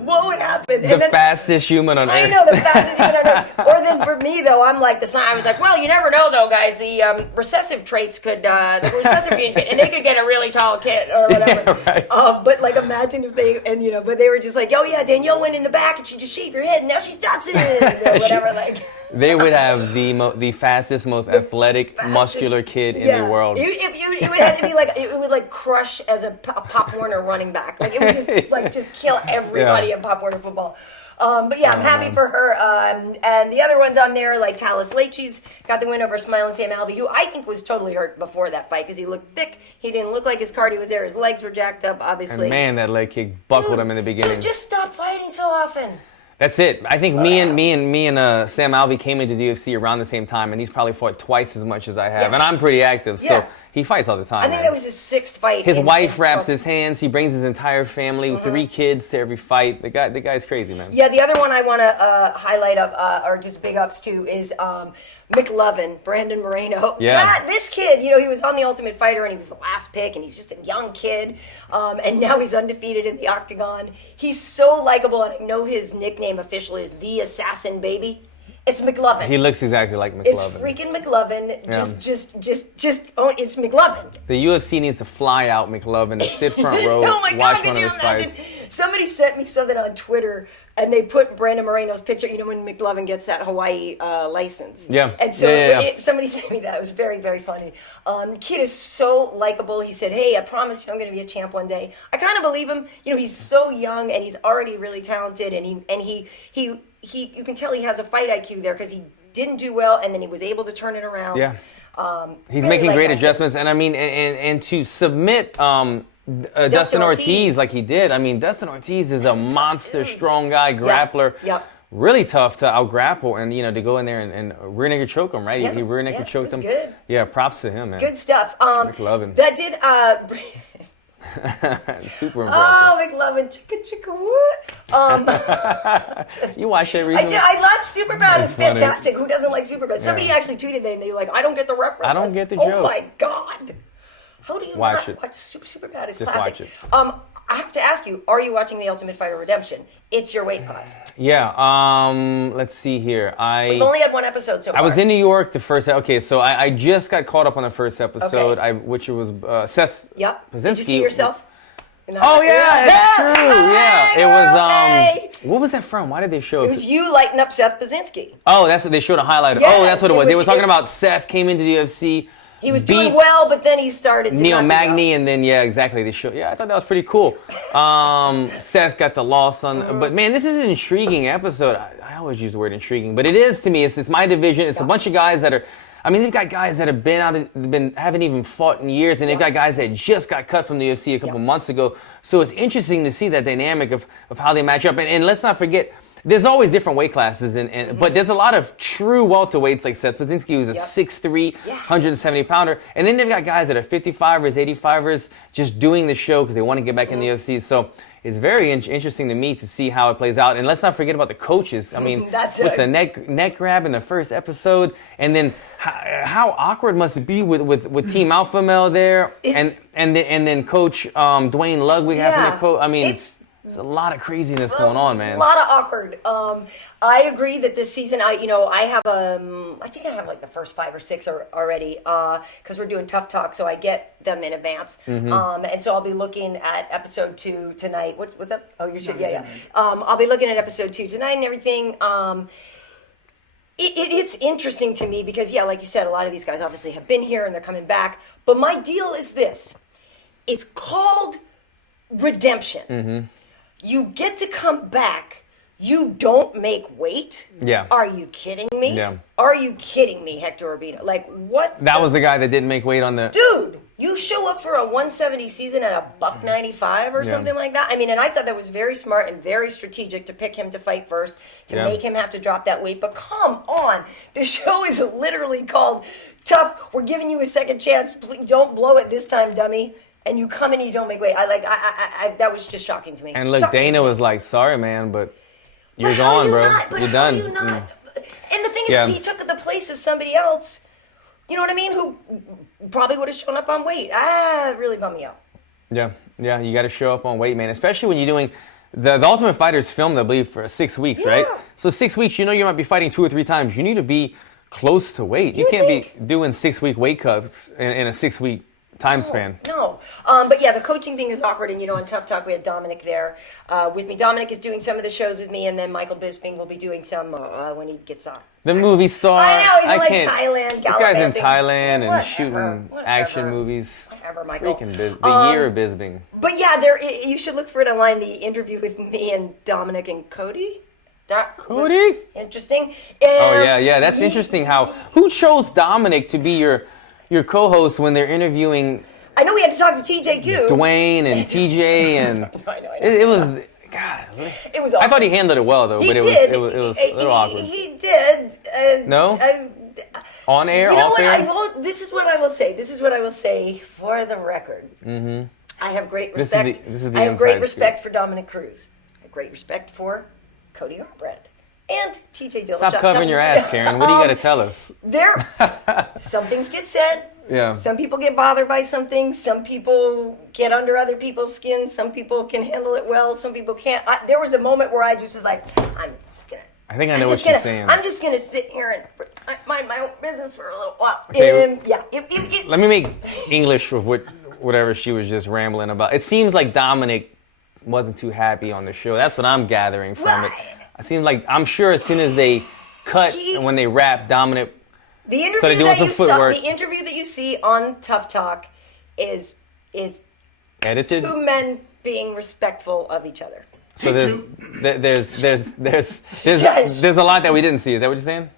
what would happen? The fastest human on earth. I know, the fastest human on earth. Or then for me though, I'm like I was like, well, you never know though, guys. The recessive traits could, the recessive genes, and they could get a really tall kid or whatever. Yeah, right. But like, imagine if they but they were just like, oh yeah, Danielle went in the back and she just shaved her head, and now she's Dodson or whatever. Like. They would have the fastest, most athletic, muscular kid in the world. It would have to be like, it would like crush as a Pop Warner running back. Like it would just kill everybody in Pop Warner football. But yeah, I'm happy for her. And the other ones on there, like Thales Leites, got the win over Smiling Sam Alvey, who I think was totally hurt before that fight because he looked thick. He didn't look like his cardio was there. His legs were jacked up, obviously. And man, that leg kick buckled him in the beginning. Dude, just stop fighting so often. That's it. I think me and Sam Alvey came into the UFC around the same time, and he's probably fought twice as much as I have. Yeah. And I'm pretty active, so he fights all the time. I think that was his 6th fight. His wife wraps his hands. He brings his entire family, 3 kids to every fight. The guy's crazy, man. Yeah, the other one I want to highlight or just big ups to is McLovin, Brandon Moreno. Yeah. This kid, he was on The Ultimate Fighter, and he was the last pick, and he's just a young kid. And now he's undefeated in the octagon. He's so likable, and I know his nickname officially is the Assassin Baby. It's McLovin. He looks exactly like McLovin. It's freaking McLovin. Just own it's McLovin. The UFC needs to fly out McLovin and sit front row, oh my watch God, one of his fights. Somebody sent me something on Twitter, and they put Brandon Moreno's picture, when McLovin gets that Hawaii license. Yeah. And so Yeah. somebody sent me that. It was very, very funny. Kid is so likable. He said, hey, I promise you I'm going to be a champ one day. I kind of believe him. He's so young, and he's already really talented, and he you can tell he has a fight IQ there because he didn't do well, and then he was able to turn it around. Yeah. He's really making great that adjustments, and I mean, and to submit Dustin Ortiz like he did. I mean, Dustin Ortiz is a monster, strong guy, grappler. Yep. Really tough to out-grapple and, to go in there and rear naked choke him, right? Yeah. He rear naked choked him. Good. Yeah, props to him, man. Good stuff. McLovin. That did... Super impressive. Oh, McLovin, chicka what? You watch it I recently? did. I love Superbad. It's funny. fantastic. Who doesn't like Superbad? Somebody actually tweeted that, and they were like, I don't get the reference. I don't get the Oh, joke. my God. How do you Watch not it. watch Superbad? It's Just classic. watch it. I have to ask you, are you watching The Ultimate Fighter Redemption? It's your weight class. Yeah. Let's see here. We've only had one episode so far. I was in New York the first. Okay, so I just got caught up on the first episode. Okay. Which was Seth. Yep. Pazinski. Did you see yourself? Oh yeah, that's true. Yeah, it was. Okay. What was that from? Why did they show It was you lighting up Seth Pazinski. Oh, that's what they showed a highlight. Yes, Oh, that's what it was. They were talking it- about Seth came into the UFC. He was beat doing well, but then he started to Neil not do Magny, well. and then exactly. They showed. Yeah, I thought that was pretty cool. Seth got the loss on, but man, this is an intriguing episode. I always use the word intriguing, but it is to me. It's my division. It's a bunch of guys that are. I mean, they've got guys that have haven't even fought in years, and they've got guys that just got cut from the UFC a couple months ago. So it's interesting to see that dynamic of how they match up. And let's not forget, there's always different weight classes, but there's a lot of true welterweights like Seth Pazinski, who's a 6'3", 170-pounder. And then they've got guys that are 55ers, 85ers, just doing the show because they want to get back in the UFC. So it's very interesting to me to see how it plays out. And let's not forget about the coaches. I mean, with the neck grab in the first episode, and then how awkward must it be with Team Alpha Male there, and then Coach Dwayne Ludwig having to coach. I mean, there's a lot of craziness going on, man. A lot of awkward. I agree that this season, I have I think I have like the first 5 or 6 already because we're doing Tough Talk, so I get them in advance. And so I'll be looking at episode 2 tonight. What's up? Oh, you're yeah. I'll be looking at episode 2 tonight and everything. It's interesting to me because, like you said, a lot of these guys obviously have been here and they're coming back. But my deal is this. It's called redemption. You get to come back. You don't make weight? Yeah. Are you kidding me? Yeah. Are you kidding me, Hector Urbino? Like, what? That was the guy that didn't make weight on the... Dude, you show up for a 170 season at $195 or something like that? I mean, and I thought that was very smart and very strategic to pick him to fight first, to make him have to drop that weight. But come on. The show is literally called Tough. We're giving you a second chance. Please don't blow it this time, dummy. And you come in and you don't make weight. I that was just shocking to me. And look, Dana was like, sorry, man, but you're gone, bro. You're done. You're not. And the thing is, he took the place of somebody else, you know what I mean, who probably would have shown up on weight. It really bummed me out. Yeah, you got to show up on weight, man, especially when you're doing... The Ultimate Fighter's filmed, I believe, for 6 weeks, right? So 6 weeks, you might be fighting 2 or 3 times. You need to be close to weight. You can't be doing 6-week weight cuts in a 6-week time span. No. But the coaching thing is awkward. And, on Tough Talk, we had Dominic there with me. Dominic is doing some of the shows with me, and then Michael Bisping will be doing some when he gets on. The movie star. I know, he's in Thailand. This guy's in Thailand and whatever, shooting action movies. Whatever, Michael. Freaking the year of Bisping. But you should look for it online, the interview with me and Dominic and Cody. Cody? Interesting. That's interesting who chose Dominic to be your co-host when they're interviewing... I know we had to talk to TJ too. Dwayne and TJ and... I know. It was... God. It was awkward. I thought he handled it well, though, but it was a little awkward. He did. No? On air, off air? This is what I will say for the record. Mm-hmm. I have great respect. I have great respect for Dominic Cruz. I have great respect for Cody Garbrandt. And TJ Dillashaw. Stop covering your ass, Karyn. What do you got to tell us? Some things get said. Yeah. Some people get bothered by some things. Some people get under other people's skin. Some people can handle it well. Some people can't. There was a moment where I just was like, I'm just going to. I think I know what you're saying. I'm just going to sit here and mind my own business for a little while. Okay. Let me make English of whatever she was just rambling about. It seems like Dominic wasn't too happy on the show. That's what I'm gathering from it. I seem like, I'm sure as soon as they cut and when they rap, Dominic. The interview the interview that you see on Tough Talk is edited. Two men being respectful of each other. So there's a lot that we didn't see. Is that what you're saying?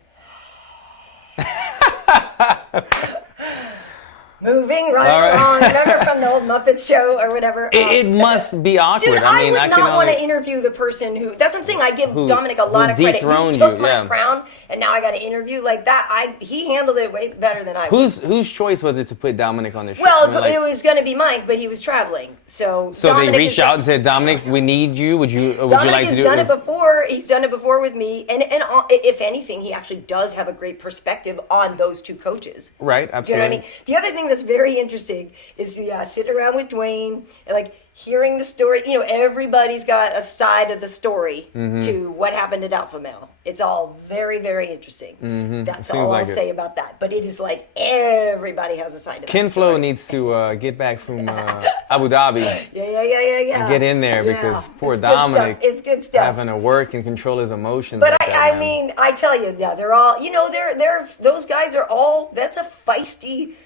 Moving right along. Remember from the old Muppet Show or whatever? It must be awkward. Dude, I would not want to interview the person who... That's what I'm saying. I give Dominic a lot of credit. He took my crown, and now I got to interview like that. He handled it way better than I would. Whose choice was it to put Dominic on the show? Well, it was going to be Mike, but he was traveling. So they reached out and said, Dominic, we need you. Would you like to do it? Dominic has done it before. He's done it before with me. And if anything, he actually does have a great perspective on those two coaches. Right, absolutely. Do you know what I mean? The other thing that's very interesting is sit around with Dwayne and like hearing the story. You know, everybody's got a side of the story to what happened at Alpha Male. It's all very, very interesting. That's all I'll say about that. But it is like everybody has a side of the story. Ken Flo needs to get back from Abu Dhabi. Yeah. And get in there because poor Dominic. It's good stuff. Having to work and control his emotions. But I mean, I tell you, they're all, they're those guys are all, that's a feisty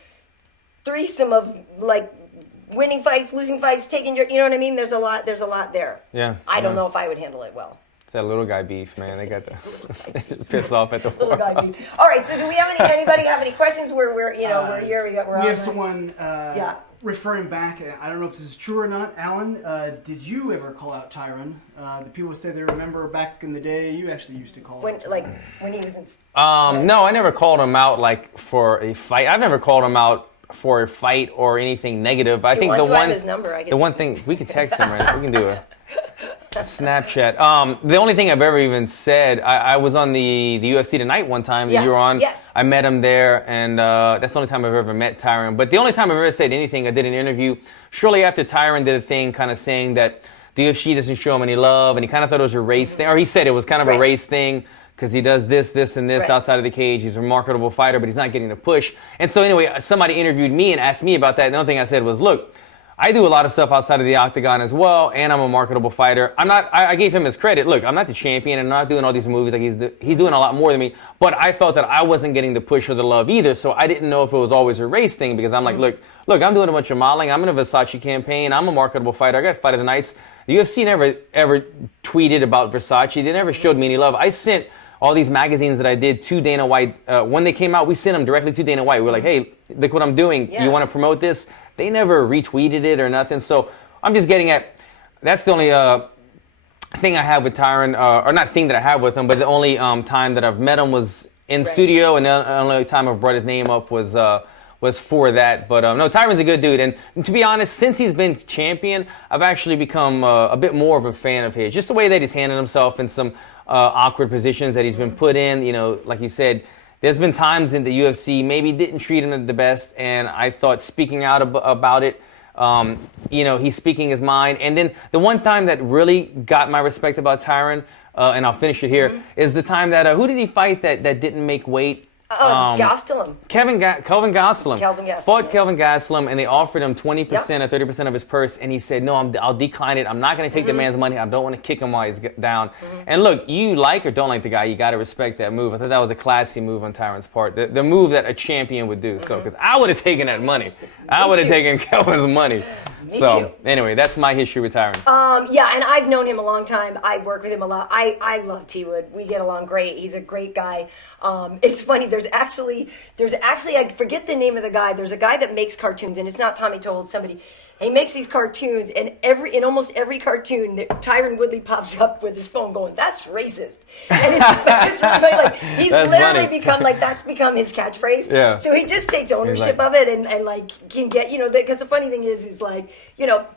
threesome of like winning fights, losing fights, taking you know what I mean? There's a lot there. Yeah. I don't know if I would handle it well. It's that little guy beef, man. They got the piss off at the little guy beef. All right, so do we have anybody have any questions? We're here. We have someone referring back. I don't know if this is true or not. Alan, did you ever call out Tyron? The people say they remember back in the day you actually used to call him. When he was in. No, I never called him out like for a fight. I've never called him out for a fight or anything negative. I think the one thing we could text him, right? We can do a Snapchat. The only thing I've ever even said, I was on the UFC Tonight one time that you were on. Yes. I met him there, and that's the only time I've ever met Tyron. But the only time I've ever said anything, I did an interview shortly after Tyron did a thing kind of saying that the UFC doesn't show him any love, and he kind of thought it was a race thing, or he said it was kind of a race thing, because he does this, and this outside of the cage. He's a remarkable fighter, but he's not getting the push. And so anyway, somebody interviewed me and asked me about that. And the only thing I said was, look, I do a lot of stuff outside of the octagon as well, and I'm a marketable fighter. I gave him his credit. Look, I'm not the champion, and I'm not doing all these movies. Like he's doing a lot more than me. But I felt that I wasn't getting the push or the love either, so I didn't know if it was always a race thing, because I'm like, look, I'm doing a bunch of modeling. I'm in a Versace campaign. I'm a marketable fighter. I got Fight of the Nights. The UFC never, ever tweeted about Versace. They never showed me any love. I sent all these magazines that I did to Dana White. When they came out, we sent them directly to Dana White. We were like, hey, look what I'm doing. You want to promote this? They never retweeted it or nothing. So I'm just getting at, that's the only thing I have with Tyron, or not thing that I have with him, but the only time that I've met him was in studio, and the only time I've brought his name up was for that. But no, Tyron's a good dude. And to be honest, since he's been champion, I've actually become a bit more of a fan of his. Just the way that he's handled himself in some awkward positions that he's been put in. You know, like you said, there's been times in the UFC maybe didn't treat him the best, and I thought speaking out about it, he's speaking his mind. And then the one time that really got my respect about Tyron, and I'll finish it here, is the time that, who did he fight that didn't make weight? Gastelum. Kelvin Gastelum. Fought yeah. Kelvin Gastelum, and they offered him 20% or 30% of his purse, and he said, no, I'll decline it. I'm not going to take the man's money. I don't want to kick him while he's down. And look, you like or don't like the guy, you got to respect that move. I thought that was a classy move on Tyron's part. The move that a champion would do. So, because I would have taken that money. I would have taken Kelvin's money. Me too. Anyway, that's my history with Tyron. And I've known him a long time. I work with him a lot. I love T-Wood. We get along great. He's a great guy. It's funny. There's actually I forget the name of the guy. There's a guy that makes cartoons, and it's not Tommy Told, somebody. He makes these cartoons, and in almost every cartoon, Tyron Woodley pops up with his phone going, "That's racist." And it's really like he's that's literally funny. that's become his catchphrase. Yeah. So he just takes ownership of it and can get because the funny thing is like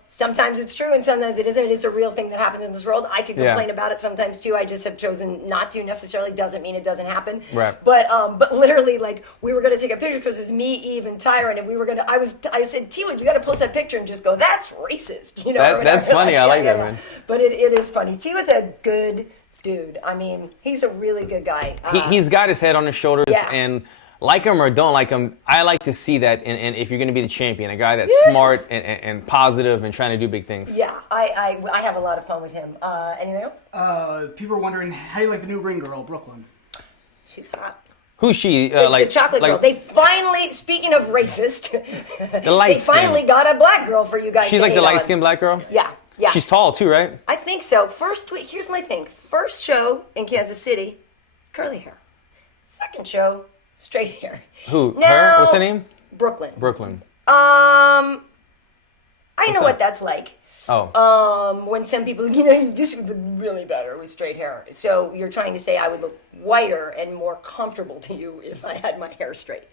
sometimes it's true and sometimes it isn't. It's a real thing that happens in this world. I could complain about it sometimes too. I just have chosen not to necessarily. Doesn't mean it doesn't happen. Right. But literally like we were gonna take a picture because it was me, Eve, and Tyron, and we were gonna. I said, T-Wood, you got to post that picture and just go, that's racist. That's funny. I like that, man. But it is funny. T-Wood's a good dude. I mean, he's a really good guy. He's got his head on his shoulders, and like him or don't like him, I like to see that. And if you're going to be the champion, a guy that's smart and positive and trying to do big things. Yeah, I have a lot of fun with him. Anything else? People are wondering, how do you like the new ring girl, Brookliyn? She's hot. Who's she? The chocolate girl. They finally, speaking of racist, they finally got a black girl for you guys. She's like the light-skinned black girl? Yeah. Yeah. She's tall too, right? I think so. Here's my thing. First show in Kansas City, curly hair. Second show, straight hair. Who? Now, her? What's her name? Brookliyn. I know what that's like. Oh. When some people, you just would look really better with straight hair. So you're trying to say I would look whiter and more comfortable to you if I had my hair straight.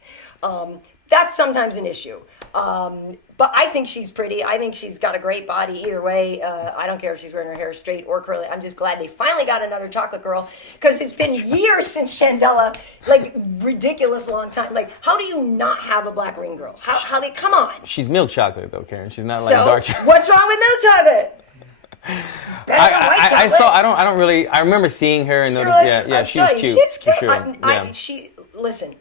That's sometimes an issue. But I think she's pretty. I think she's got a great body either way. I don't care if she's wearing her hair straight or curly. I'm just glad they finally got another chocolate girl because it's been years since Chandela, like ridiculous long time. Like, how do you not have a black ring girl? How they, come on. She's milk chocolate though, Karyn. She's not like dark chocolate. What's wrong with milk chocolate? I don't really. I remember seeing her and she's cute. She's cute. For sure. Listen,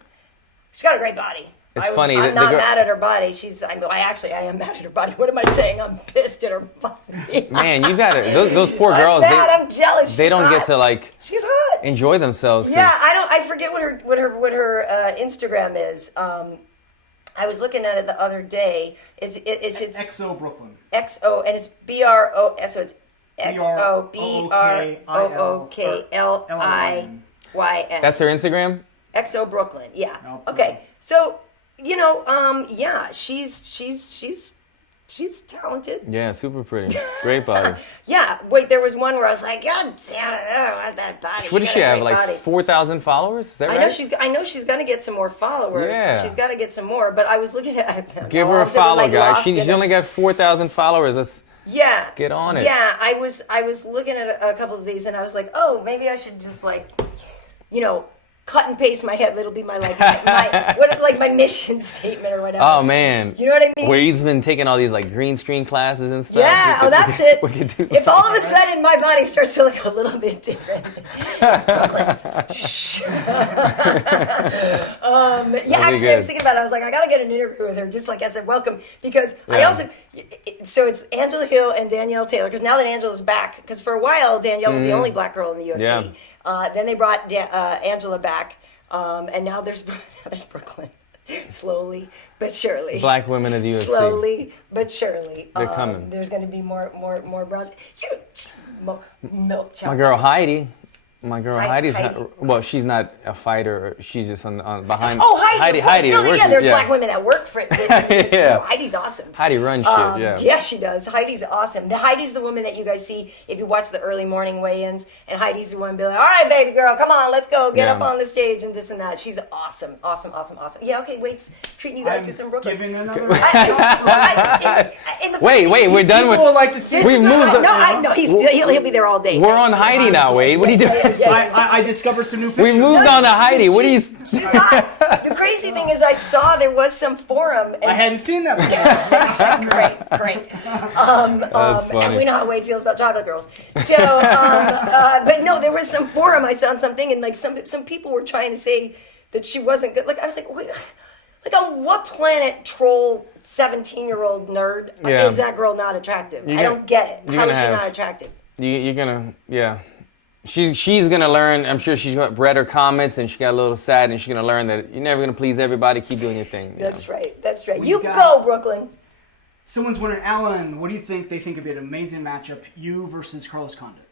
she's got a great body. It's funny. I'm not mad at her body. I am mad at her body. What am I saying? I'm pissed at her body. Man, you got it. Those poor girls. I'm jealous. They don't get to She's hot. enjoy themselves. Yeah, I forget what her Instagram is. I was looking at it the other day. It's XO Brookliyn. XO and it's BRO. So it's XO BROOKLIYN. That's her Instagram. XO Brookliyn. Yeah. Oh, Okay. So she's talented. Yeah, super pretty. Great body. Yeah. Wait, there was one where I was like, God damn it, I don't want that body. What does she have? Like 4,000 followers? Is that right? I know she's gonna get some more followers. Yeah. So she's got to get some more. But I was looking at. Give her a follow, guys. She only got 4,000 followers. Let's get on it. Yeah. I was looking at a couple of these and I was like, oh, maybe I should just cut and paste my head. It'll be my my mission statement or whatever. Oh man, you know what I mean? Wade's been taking all these like green screen classes and stuff. Yeah, that's it. We could do if all of a sudden my body starts to look a little bit different, it's Brookliyn's. Shh. Actually, I was thinking about it. I was like, I gotta get an interview with her, just like as a welcome, because I also. So it's Angela Hill and Danielle Taylor, because now that Angela's back, because for a while Danielle was the only black girl in the UFC. Yeah. Then they brought Angela back, and now there's Brookliyn. Slowly but surely. Black women of the UFC. Slowly but surely. They're coming. There's going to be more bronze. Milk chocolate. My girl Heidi. Heidi's well, she's not a fighter. She's just on behind. Oh, Heidi. There's black women that work for it. Yeah. Heidi's awesome. Heidi runs shit, yeah. Yeah, she does. Heidi's awesome. Heidi's the woman that you guys see if you watch the early morning weigh-ins, and Heidi's the one be like, all right, baby girl, come on, let's go, get up on the stage and this and that. She's awesome. Yeah, okay, Wade's treating you guys to some Brookliyn. Giving another Wait, we're done with. People would like to see. We've moved. No, he'll be there all day. We're on Heidi now, Wade. What are you doing? I discovered some new pictures. We moved on to Heidi. What are you? She's not. The crazy thing is, I saw there was some forum. And I hadn't seen that before. Great. That's funny. And we know how Wade feels about chocolate girls. So, but no, there was some forum. I saw something, and like some people were trying to say that she wasn't good. Like I was like, wait, like on what planet troll 17-year-old nerd is that girl not attractive? I don't get it. How is she not attractive? You're gonna, yeah. She's gonna learn. I'm sure she's read her comments and she got a little sad, and she's gonna learn that you're never gonna please everybody. Keep doing your thing. That's right. You go, Brookliyn. Someone's wondering, Alan, what do you think? They think it'd be an amazing matchup, you versus Carlos Condit.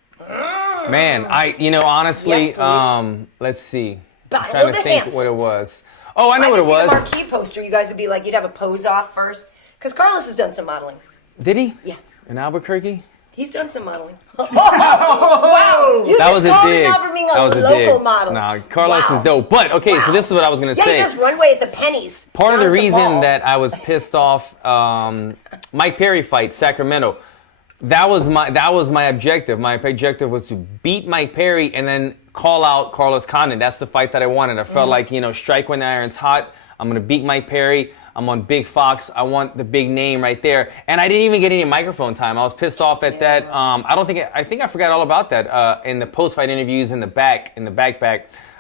Man, honestly, yes, let's see. I'm trying to think what it was. Oh, I know what it was. I could see the marquee poster. You guys would be like, you'd have a pose off first, because Carlos has done some modeling. Did he? Yeah. In Albuquerque? He's done some modeling. Wow! You that was a dig. Out for being a local model. Nah, Carlos is dope. But okay, so this is what I was gonna say. Yeah, he does runway at the Pennies. Part of the reason that I was pissed off, Mike Perry fight, Sacramento. That was my objective. My objective was to beat Mike Perry and then call out Carlos Condit. That's the fight that I wanted. I felt like, strike when the iron's hot. I'm gonna beat Mike Perry. I'm on Big Fox. I want the big name right there. And I didn't even get any microphone time. I was pissed off at that. I think I forgot all about that in the post-fight interviews in the back.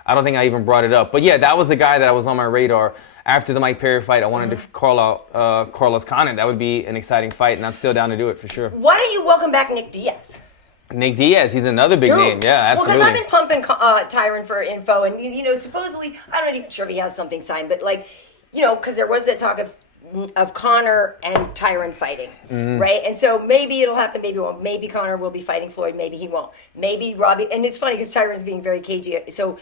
I don't think I even brought it up. But yeah, that was the guy that was on my radar. After the Mike Perry fight, I wanted to call out Carlos Condit. That would be an exciting fight, and I'm still down to do it for sure. Why don't you welcome back Nick Diaz? Nick Diaz, he's another big name. Yeah, absolutely. Well, because I've been pumping Tyron for info, and supposedly, I'm not even sure if he has something signed, but because there was that talk of Conor and Tyron fighting, right? And so maybe it'll happen, maybe it won't. Maybe Conor will be fighting Floyd, maybe he won't. Maybe Robbie, and it's funny because Tyron's being very cagey. So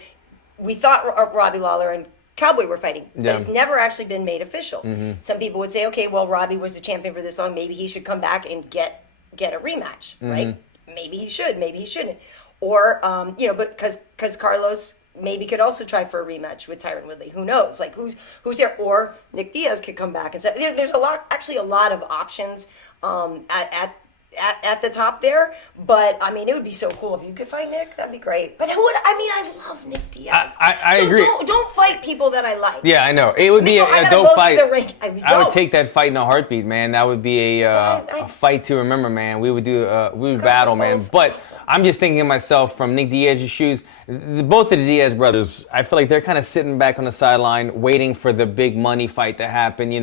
we thought Robbie Lawler and Cowboy were fighting, but it's never actually been made official. Some people would say, okay, well, Robbie was the champion for this long, maybe he should come back and get a rematch, right? Maybe he should, maybe he shouldn't. Or, but because Carlos maybe could also try for a rematch with Tyron Woodley. Who knows? Like, who's there? Or Nick Diaz could come back and say, there's a lot of options at the top there. But, I mean, it would be so cool if you could fight Nick. That'd be great. But I love Nick Diaz. I agree. Don't fight people that I like. Yeah, I know. It would be a dope fight. I would take that fight in a heartbeat, man. That would be a fight to remember, man. We would battle, man. But I'm just thinking of myself from Nick Diaz's shoes. Both of the Diaz brothers, I feel like they're kind of sitting back on the sideline waiting for the big money fight to happen,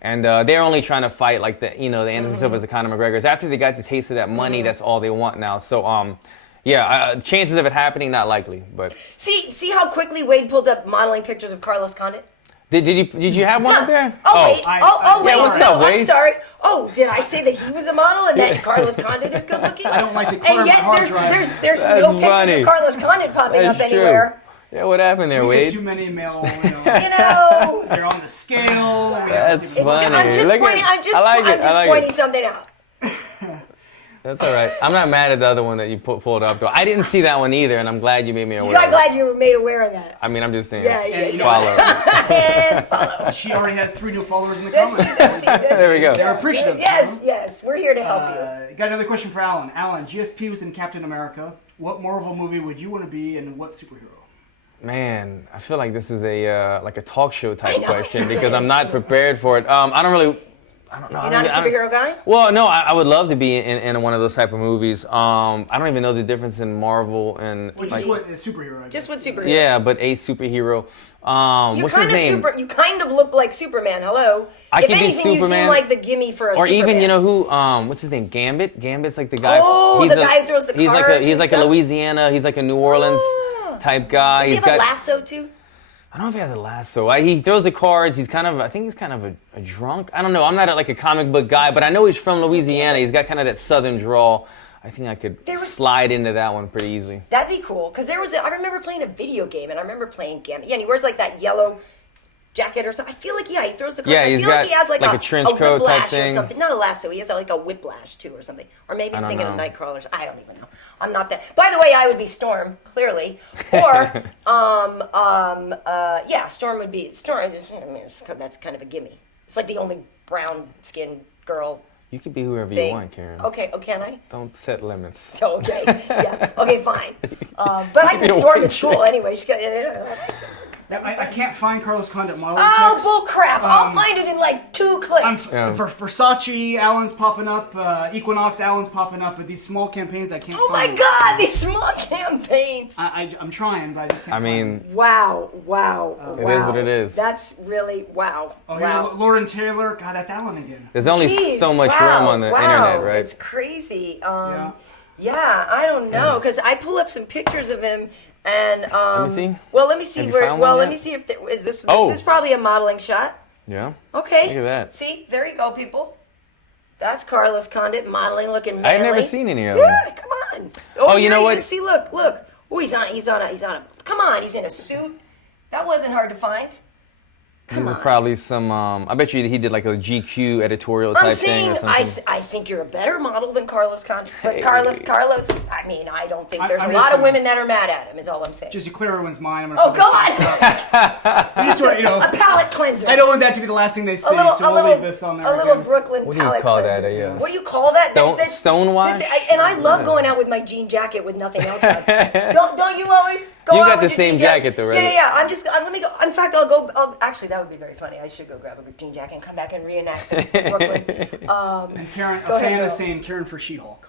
And they're only trying to fight like the Anderson Silva's, the Conor McGregor's. After they got the taste of that money, that's all they want now. So, chances of it happening, not likely. But see how quickly Wade pulled up modeling pictures of Carlos Condit? Did you have one up there? Wait. Wait. What's up, Wade? I'm sorry. Oh, did I say that he was a model and that Carlos Condit is good looking? I don't like to clear and yet my hard drive. there's no pictures of Carlos Condit popping up anywhere. Yeah, what happened there, We Wade? get too many male, they're on the scale. That's funny. I'm just pointing something out. That's all right. I'm not mad at the other one that you pulled up, though. I didn't see that one either, and I'm glad you made me aware. I'm glad you were made aware of that. I mean, I'm just saying. Yeah. Follow. And follow. She already has 3 new followers in the Yes, comments. she does. There we go. They're appreciative. Yes. We're here to help you. Got another question for Alan. Alan, GSP was in Captain America. What Marvel movie would you want to be, and what superhero? Man, I feel like this is a talk show type question because I'm not prepared for it. I don't know. You're not a superhero guy? Well, no, I would love to be in one of those type of movies. I don't even know the difference in Marvel and Just what superhero? Just what superhero? Yeah, but a superhero. What's his name? You kind of look like Superman. Hello. If could be anything, Superman. You seem like the gimme for a or Superman. even who? What's his name? Gambit. Gambit's like the guy. Oh, the guy who throws the cards. He's like a Louisiana. He's like a New Orleans type guy. Does he have a lasso too? I don't know if he has a lasso. He throws the cards. I think he's kind of a drunk. I don't know. I'm not like a comic book guy, but I know he's from Louisiana. He's got kind of that southern drawl. I think I could slide into that one pretty easily. That'd be cool. Because I remember playing a video game, and I remember playing Gambit. Yeah, and he wears like that yellow jacket or something. I feel like, he throws the cards. Yeah, he's got he has like a trench coat type thing. Or something. Not a lasso. He has like a whiplash too or something. Or maybe I'm thinking of Nightcrawlers. I don't even know. I'm not that. By the way, I would be Storm, clearly. Or, Storm would be, that's kind of a gimme. It's like the only brown-skinned girl. You could be whoever you want, Karyn. Okay, can I? Don't set limits. Okay, yeah. Okay, fine. But I think Storm is cool anyway. She's got, I can't find Carlos Condit modeling Oh, pics. bull crap. I'll find it in like 2 clicks. For Versace, Alan's popping up. Equinox, Alan's popping up. But these small campaigns, I can't find. Oh my God, these small campaigns. I'm trying, but I just can't find them. Wow. It is what it is. That's really, wow. Oh, wow. yeah, Lauren Taylor. God, that's Alan again. There's only so much room on the internet, right? It's crazy. Yeah, I don't know, because I pull up some pictures of him. And let me see. Well, let me see where. Well, let me see if is this. Oh. This is probably a modeling shot. Yeah. Okay. Look at that. See, there you go, people. That's Carlos Condit modeling, looking manly. I've never seen any of them. Yeah, come on. Oh, you know what? See, look. Oh, he's on a. Come on, he's in a suit. That wasn't hard to find. These are probably some. I bet you he did like a GQ editorial type thing or something. I think you're a better model than Carlos Condit. But Hey. Carlos. I mean, I don't think there's a lot of women that are mad at him. Is all I'm saying. Just to clear everyone's mind. I'm Oh gonna God! Just sort of, a palate cleanser. I don't want that to be the last thing they say, so we'll leave this on there. A little again. Brookliyn What do you palate call cleanser. that? What do you call that? Stonewash? And I love going out with my jean jacket with nothing else on. Don't you always go You out got with the your same jean jacket though, right? Yeah. Let me go. In fact, actually, that would be very funny. I should go grab a jean jacket and come back and reenact Brookliyn. And Karyn, Go a ahead, fan is girl. saying Karyn for She-Hulk.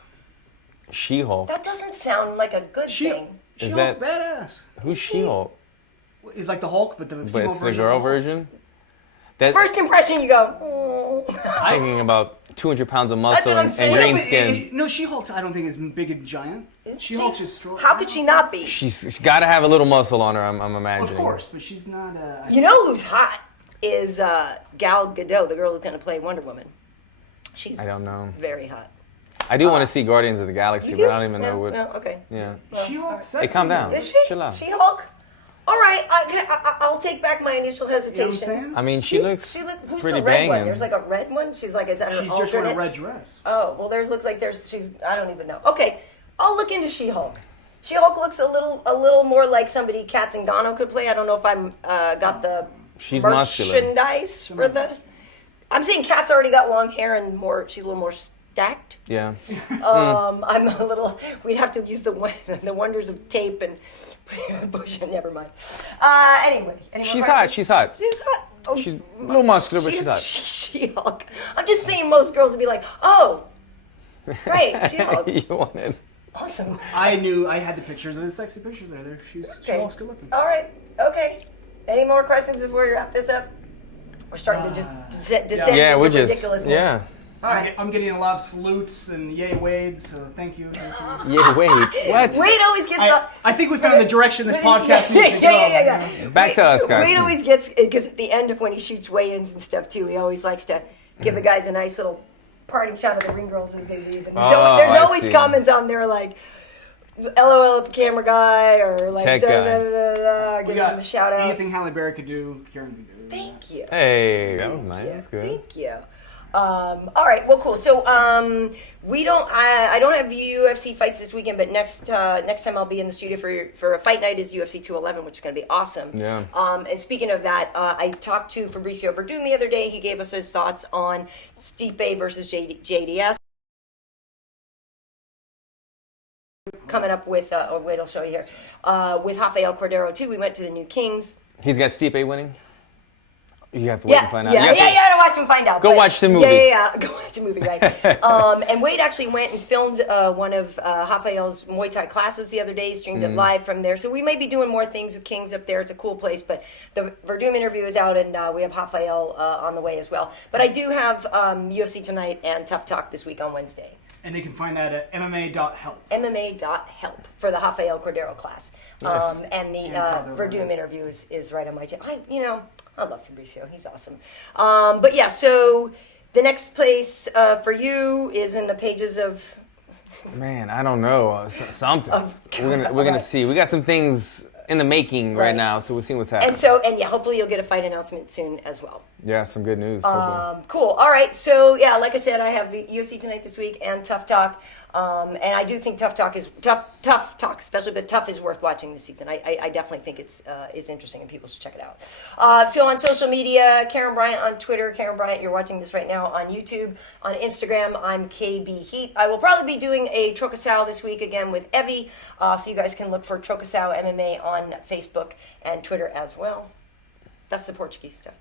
She-Hulk. That doesn't sound like a good thing. She-Hulk's badass. Who's She-Hulk? It's like the Hulk, but the But female it's the version girl of the Hulk. version. That First impression, you go. I'm thinking about 200 pounds of muscle what I'm and saying. green But skin. no, She-Hulk I don't think is big and giant. She-Hulk's just strong. How could she not be? She's got to have a little muscle on her. I'm imagining. Of course, but she's not. You know who's hot is Gal Gadot, the girl who's going to play Wonder Woman. She's I don't know. very hot. I do want to see Guardians of the Galaxy, You but do? I don't even know what. No, okay. Yeah. She-Hulk. Hey, calm down. Is she? Chill out. She-Hulk? All right, I'll take back my initial You know what I'm hesitation. saying? I mean, she looks Who's pretty the red one? banging. There's like a red one. She's like, is that her She's alternate? just wearing a red dress. Oh, well, looks like she's. I don't even know. Okay, I'll look into She-Hulk. She-Hulk looks a little more like somebody Kat Zingano could play. I don't know if I'm got the She's muscular. merchandise for the. I'm saying Kat's already got long hair and she's a little more stacked. Yeah. I'm a little. We'd have to use the wonders of tape and push it. Never mind. Anyway, She's hot. She's hot. She's hot. Oh, She's a little muscular, but she's hot. She-Hulk. I'm just saying, most girls would be like, oh, great, She-Hulk. You wanted. Awesome. I knew I had the pictures of the sexy pictures there. She-Hulk's good looking. All right. Okay. Any more questions before we wrap this up? We're starting to just descend Yeah, into we're just. ridiculousness. Yeah. All right. I'm getting a lot of salutes and yay Wades, so thank you. Yeah. Wait. What? Wade always gets I think we found the direction this podcast needs to go. yeah. Back to us, guys. Wade always gets, because at the end of when he shoots weigh-ins and stuff too, he always likes to give the guys a nice little parting shot of the ring girls as they leave. And there's I always see. comments on there like, LOL at the camera guy, or like, Tech da guy. da da da da, We giving got him a shout out. anything Halle Berry could do, Karyn could do. Thank you. Hey, that was nice. you. That's good. Thank you. All right. Well, cool. So we don't. I don't have UFC fights this weekend, but next time I'll be in the studio for a fight night is UFC 211, which is going to be awesome. Yeah. And speaking of that, I talked to Fabricio Verdum the other day. He gave us his thoughts on Stipe versus JDS. Coming up with, wait, I'll show you here. With Rafael Cordero too. We went to the New Kings. He's got Stipe winning. You have to wait and find out. Yeah, You have to- to watch and find out. Go watch the movie. Yeah, go watch the movie, right? And Wade actually went and filmed one of Rafael's Muay Thai classes the other day, streamed it live from there. So we may be doing more things with Kings up there. It's a cool place, but the Verdum interview is out, and we have Rafael on the way as well. But I do have UFC Tonight and Tough Talk this week on Wednesday. And they can find that at MMA.help. MMA.help for the Rafael Cordero class. Nice. And the And Verdum interview is right on my channel. I love Fabricio. He's awesome. But yeah, so the next place for you is in the pages of... Man, I don't know. Something. Of- We're gonna Right. see. We got some things in the making right Right. now, so we'll see what's happening. And yeah, hopefully you'll get a fight announcement soon as well. Yeah, some good news. Hopefully. Cool. All right. So yeah, like I said, I have the UFC Tonight this week and Tough Talk. And I do think Tough Talk, especially, but Tough is worth watching this season. I definitely think it's interesting and people should check it out. So on social media, Karyn Bryant on Twitter. Karyn Bryant, you're watching this right now on YouTube. On Instagram, I'm KB Heat. I will probably be doing a Trocasao this week again with Evie. So you guys can look for Trocasao MMA on Facebook and Twitter as well. That's the Portuguese stuff.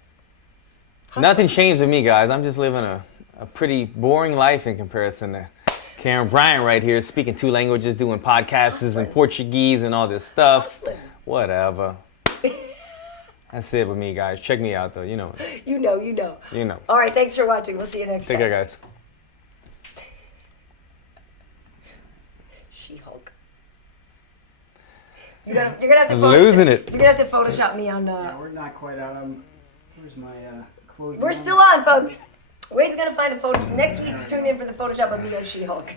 Nothing changed with me, guys. I'm just living a pretty boring life in comparison to Karyn Bryant right here, speaking 2 languages, doing podcasts in Portuguese and all this stuff. Hustling. Whatever. That's it with me, guys. Check me out, though. You know. You know. You know. All right, thanks for watching. We'll see you next Take time. care, guys. She-Hulk. You're gonna have to Losing it. You're gonna have to Photoshop me on. Yeah, we're not quite out. Where's my closing? We're still on, folks. Wade's gonna find a photo. Next week, tune in for the Photoshop of me as She-Hulk.